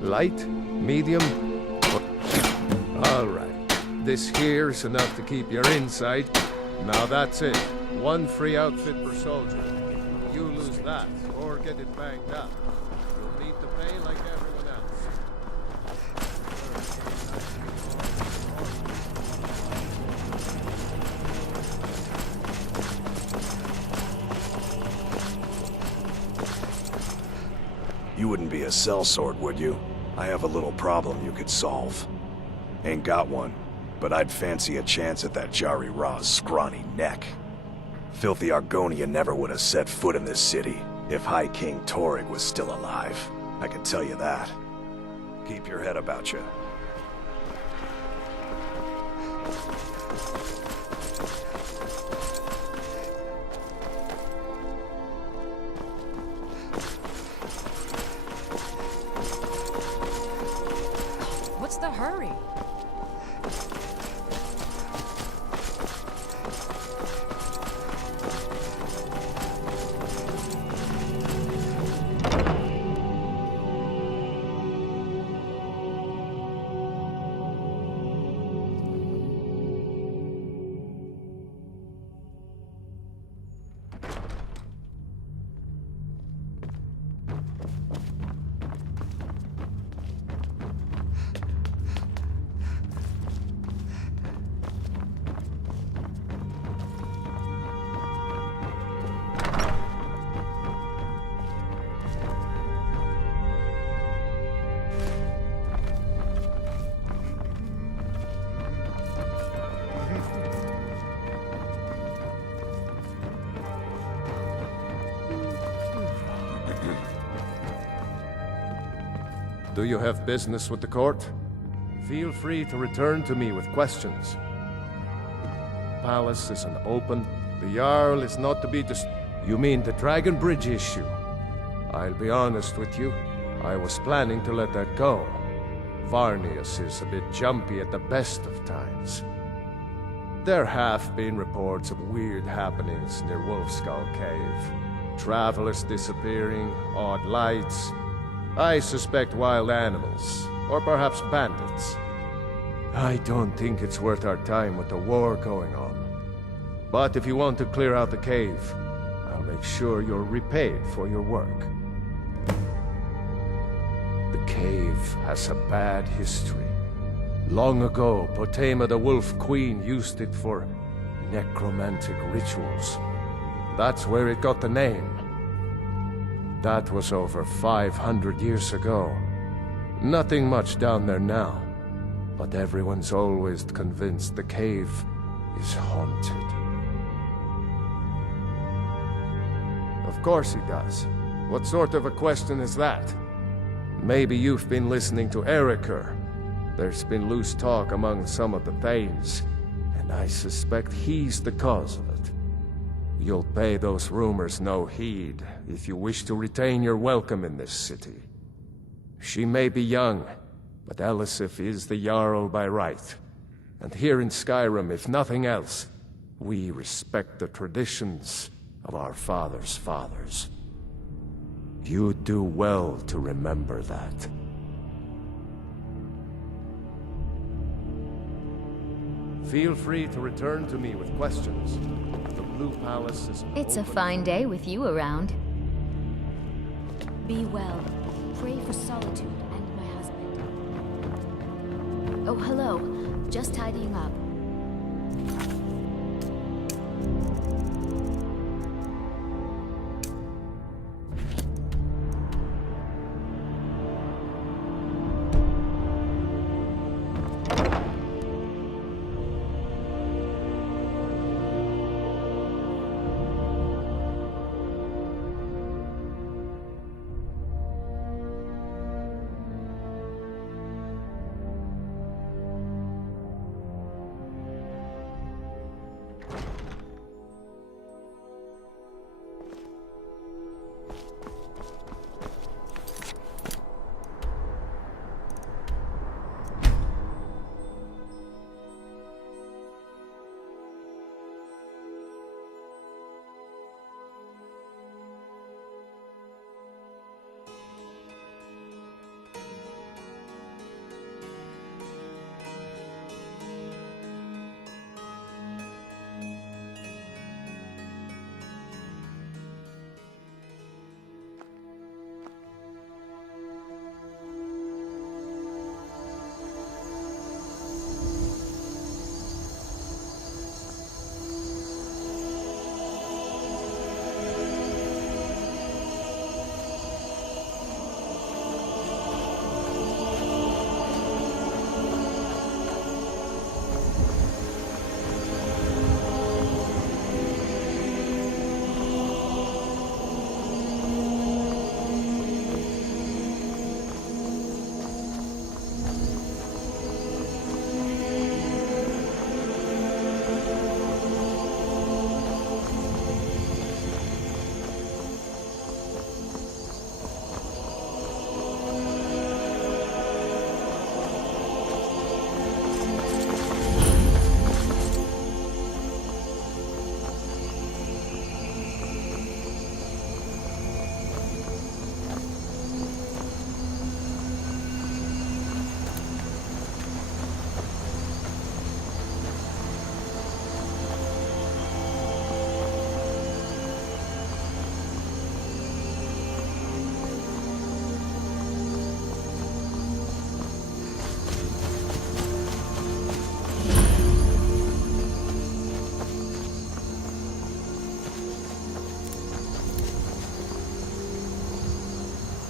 Light, medium. All right. This here's enough to keep your inside. Now that's it. One free outfit per soldier. You lose that, or get it banged up. You'll need to pay like everyone else. You wouldn't be a sellsword, would you? I have a little problem you could solve. Ain't got one, but I'd fancy a chance at that Jari Ra's scrawny neck. Filthy Argonia never would have set foot in this city if High King Torrig was still alive. I can tell you that. Keep your head about you. What's the hurry? Do you have business with the court? Feel free to return to me with questions. Palace isn't open. The Jarl is not to be You mean the Dragon Bridge issue? I'll be honest with you. I was planning to let that go. Varnius is a bit jumpy at the best of times. There have been reports of weird happenings near Wolfskull Cave. Travelers disappearing, odd lights. I suspect wild animals, or perhaps bandits. I don't think it's worth our time with the war going on. But if you want to clear out the cave, I'll make sure you're repaid for your work. The cave has a bad history. Long ago, Potema the Wolf Queen used it for necromantic rituals. That's where it got the name. That was over 500 years ago. Nothing much down there now, but everyone's always convinced the cave is haunted. Of course he does. What sort of a question is that? Maybe you've been listening to Eriker. There's been loose talk among some of the Thanes, and I suspect he's the cause of it. You'll pay those rumors no heed if you wish to retain your welcome in this city. She may be young, but Elisif is the Jarl by right. And here in Skyrim, if nothing else, we respect the traditions of our fathers' fathers. You do well to remember that. Feel free to return to me with questions. The Blue Palace is It's a fine day with you around. Be well. Pray for Solitude and my husband. Oh, hello. Just tidying up.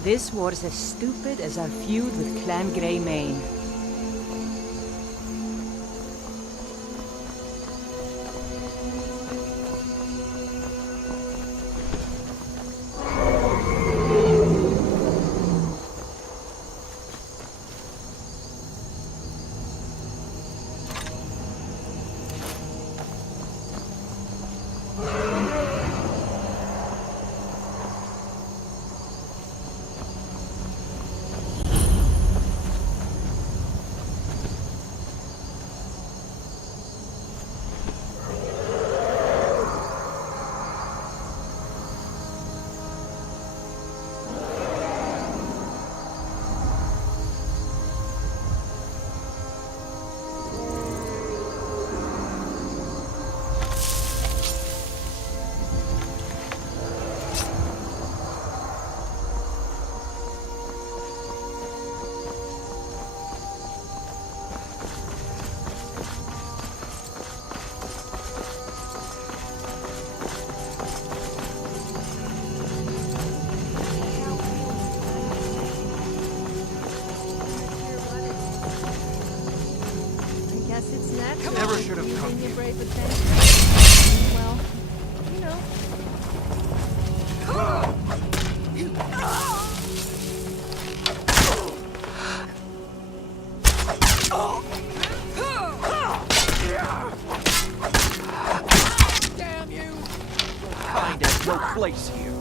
This war's as stupid as our feud with Clan Greymane. brave adventure. Well, you know. Damn you! Kind has no place here.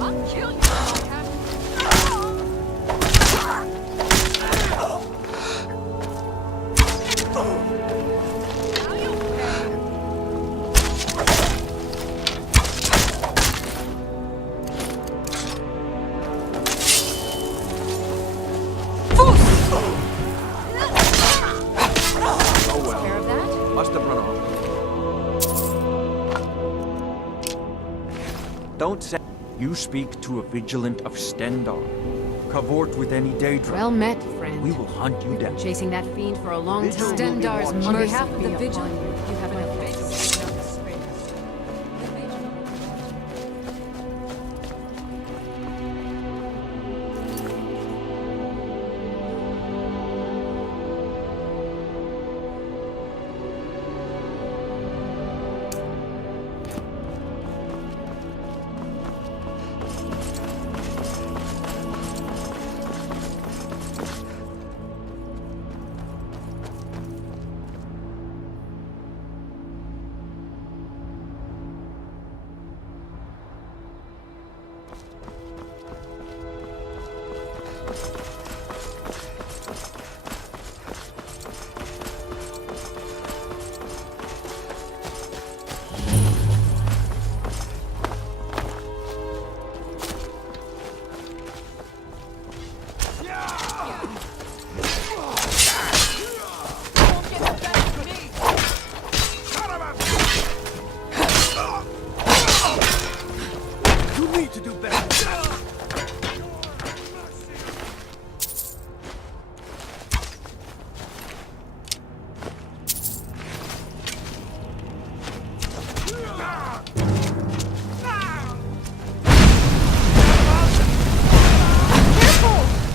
I'll kill you, Captain. Oh well. Must have run off. Don't say you speak to a vigilant of Stendar. Cavort with any daedra. Well met, friend. We will hunt you down. Chasing that fiend for a long time. Stendar's On behalf of mercy the be Vigil, upon you have an offense.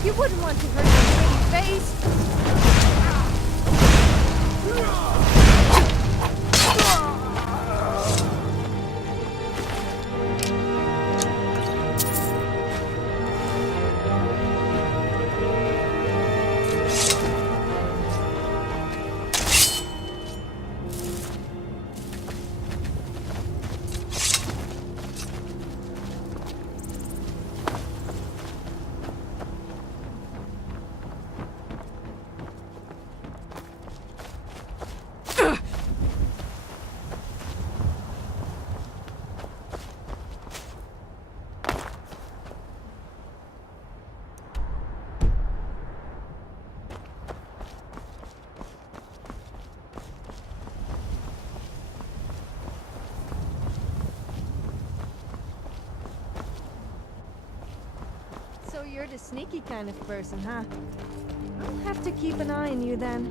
You wouldn't want to hurt your pretty face. So you're the sneaky kind of person, huh? I'll have to keep an eye on you then,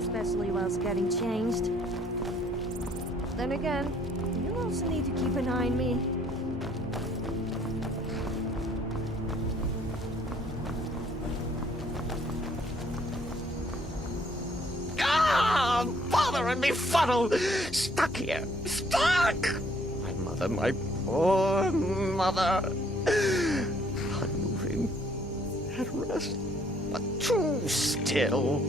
especially whilst getting changed. Then again, you'll also need to keep an eye on me. Ah! Bother and befuddle! Stuck here! Stuck! My mother, my poor mother. Unmoving. At rest. But too still.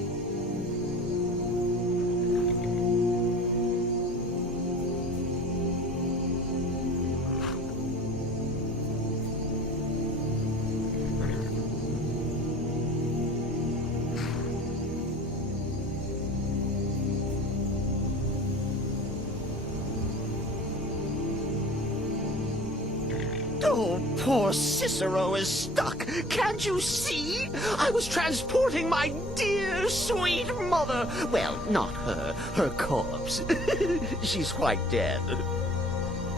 Oh, poor Cicero is stuck. Can't you see? I was transporting my dear, sweet mother. Well, not her. Her corpse. She's quite dead.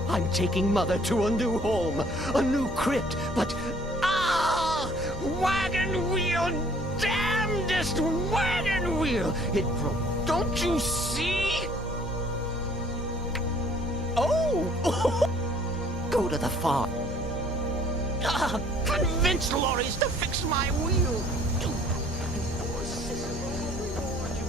I'm taking Mother to a new home, a new crypt, but... Ah! Wagon wheel! Damnedest wagon wheel! It broke. Don't you see? Oh! Go to the farm. Convince lorries to fix my wheel. Do poor Cicero will reward you.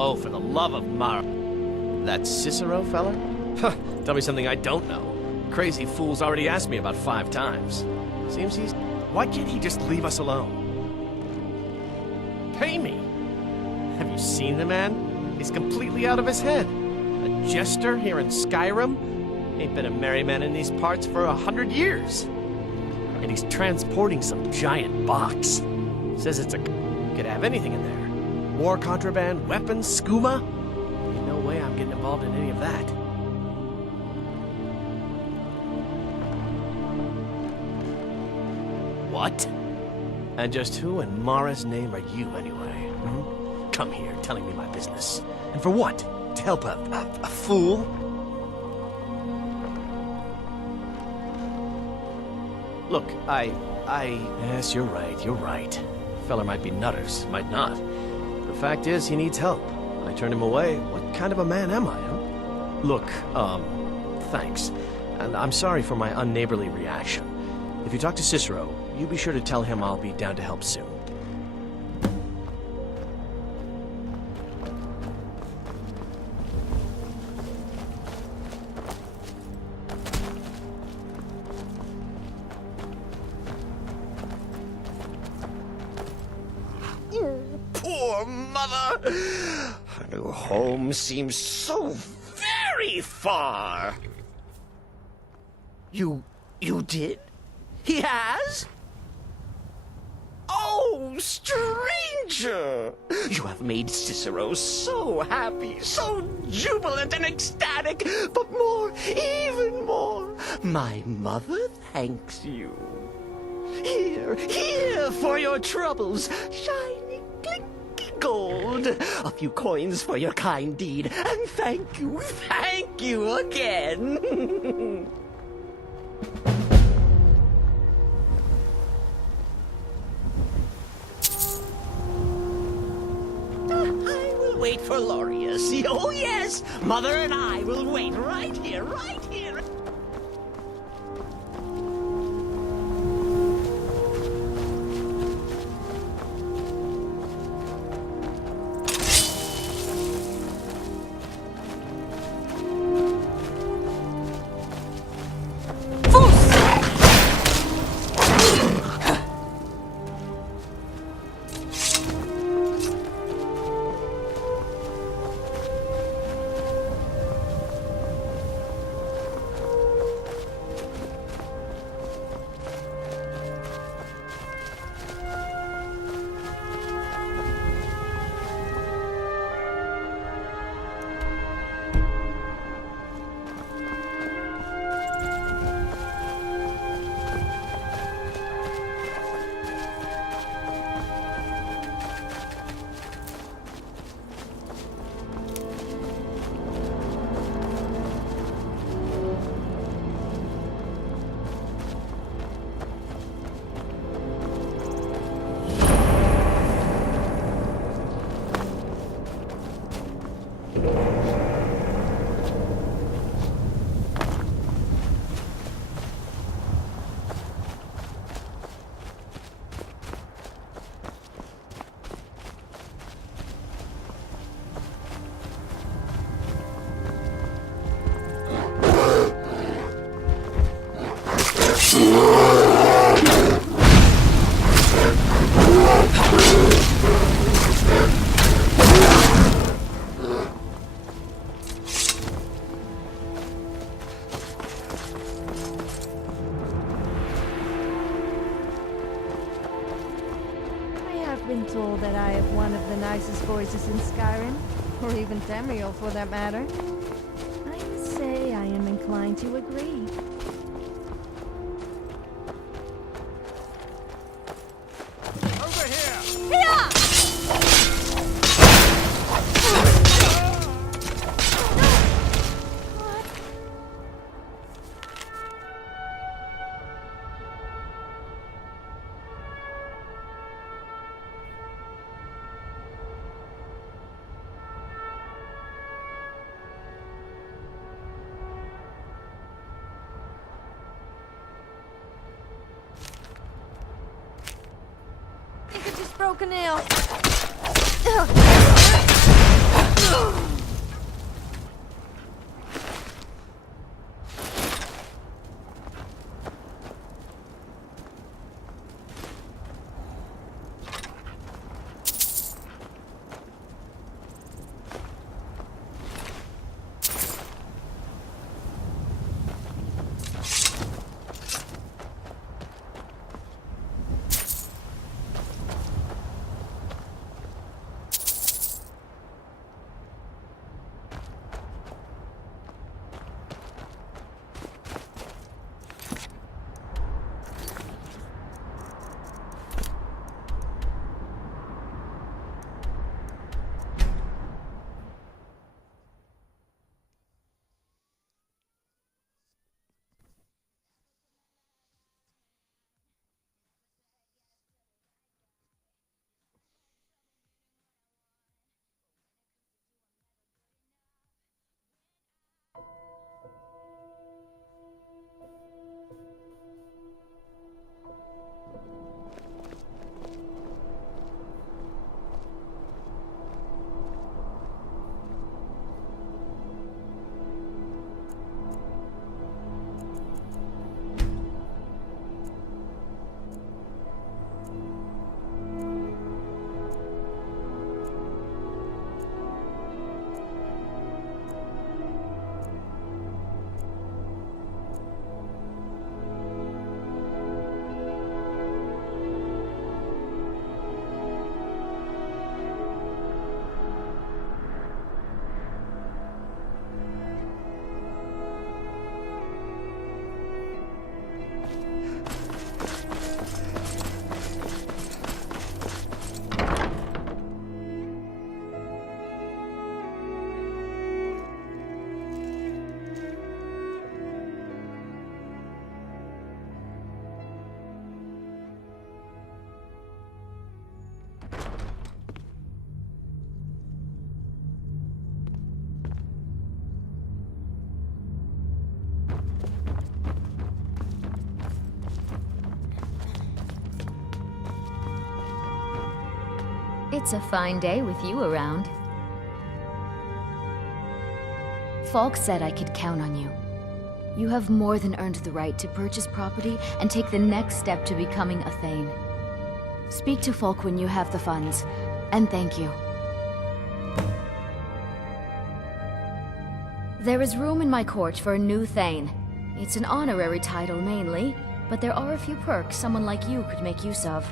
Oh, for the love of Mara. That Cicero fella? Huh, tell me something I don't know. Crazy fool's already asked me about 5 times. Seems he's... Why can't he just leave us alone? Pay me! Have you seen the man? He's completely out of his head. A jester here in Skyrim? Ain't been a merry man in these parts for 100 years. And he's transporting some giant box. Says it's a... Could have anything in there. War contraband, weapons, skooma. Ain't no way I'm getting involved in any of that. What? And just who in Mara's name are you, anyway? Hmm? Come here, telling me my business. And for what? To help a fool? Look, Yes, you're right. Feller might be nutters, might not. The fact is, he needs help. I turned him away. What kind of a man am I, huh? Look, thanks. And I'm sorry for my unneighborly reaction. If you talk to Cicero, you be sure to tell him I'll be down to help soon. Poor mother! Her new home seems so very far. You did? He has? Oh, stranger! You have made Cicero so happy, so jubilant and ecstatic, but even more, my mother thanks you. Here for your troubles, shiny, clicky gold. A few coins for your kind deed, and thank you again. I will wait for Lorius. Oh, yes. Mother and I will wait right here. Been told that I have one of the nicest voices in Skyrim, or even Tamriel for that matter. I must say I am inclined to agree. Over here! Here! I think I just broke a nail. Ugh. It's a fine day with you around. Falk said I could count on you. You have more than earned the right to purchase property and take the next step to becoming a Thane. Speak to Falk when you have the funds, and thank you. There is room in my court for a new Thane. It's an honorary title mainly, but there are a few perks someone like you could make use of.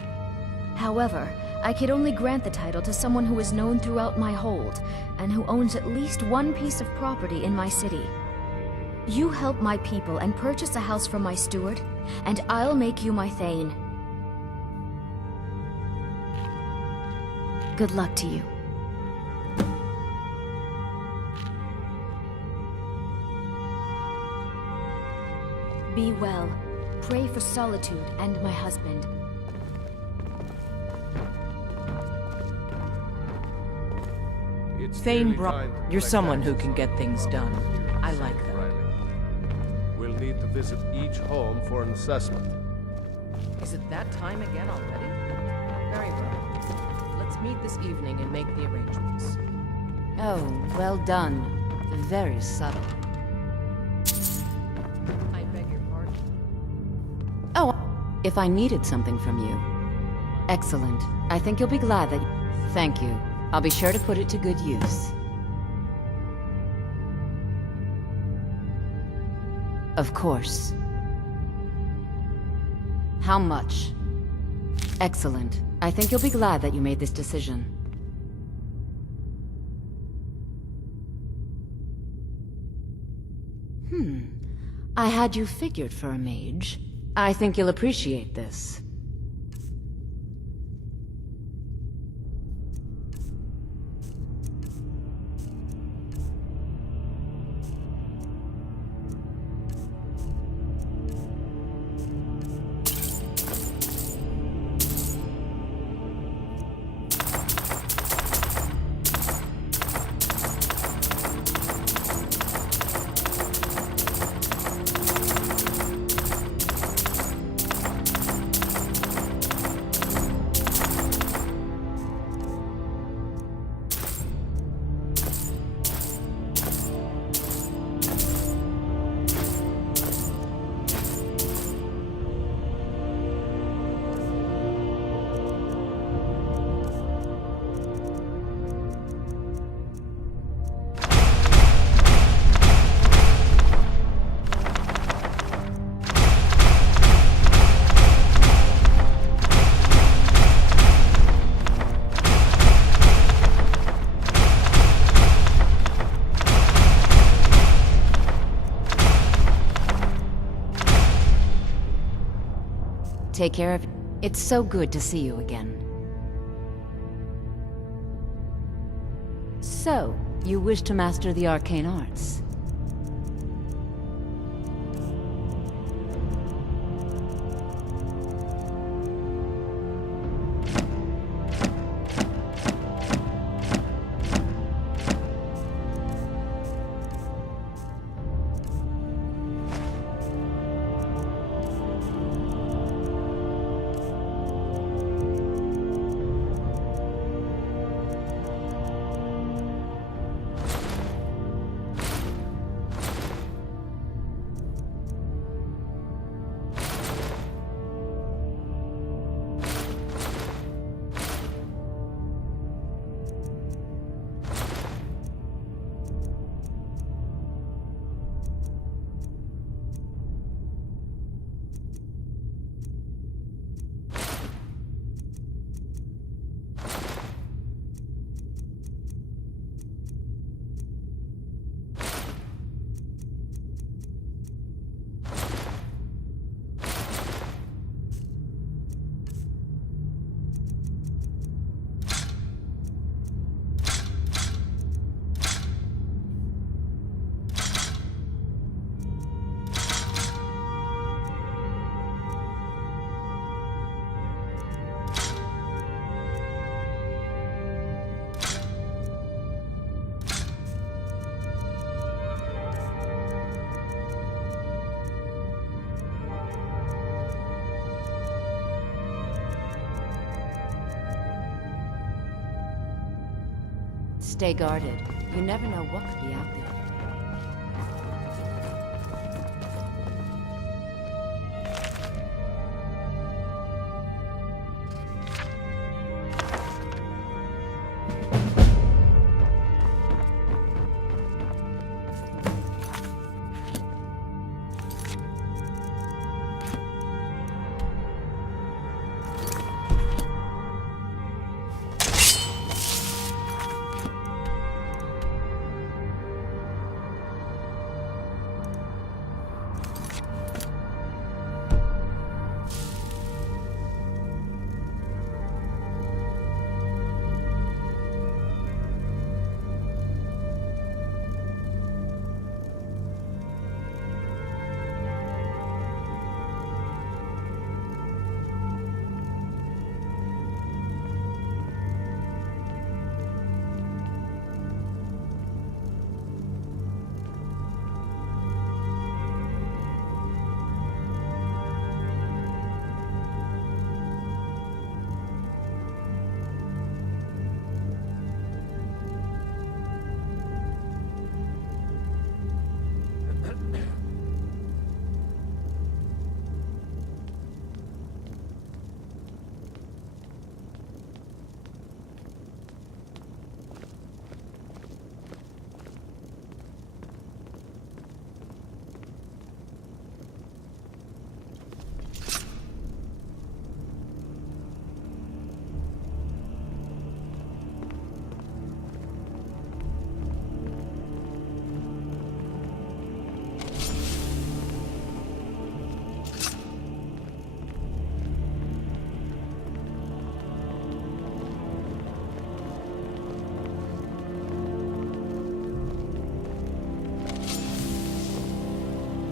However, I could only grant the title to someone who is known throughout my hold, and who owns at least one piece of property in my city. You help my people and purchase a house from my steward, and I'll make you my Thane. Good luck to you. Be well. Pray for Solitude and my husband. Thane Brock, you're someone who can get things done. I like that. We'll need to visit each home for an assessment. Is it that time again already? Very well. Let's meet this evening and make the arrangements. Oh, well done. Very subtle. I beg your pardon? Oh, if I needed something from you. Excellent. I think you'll be glad that... Thank you. I'll be sure to put it to good use. Of course. How much? Excellent. I think you'll be glad that you made this decision. I had you figured for a mage. I think you'll appreciate this. Take care of... It's so good to see you again. So, you wish to master the arcane arts? Stay guarded. You never know what could be out there.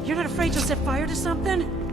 You're not afraid you'll set fire to something?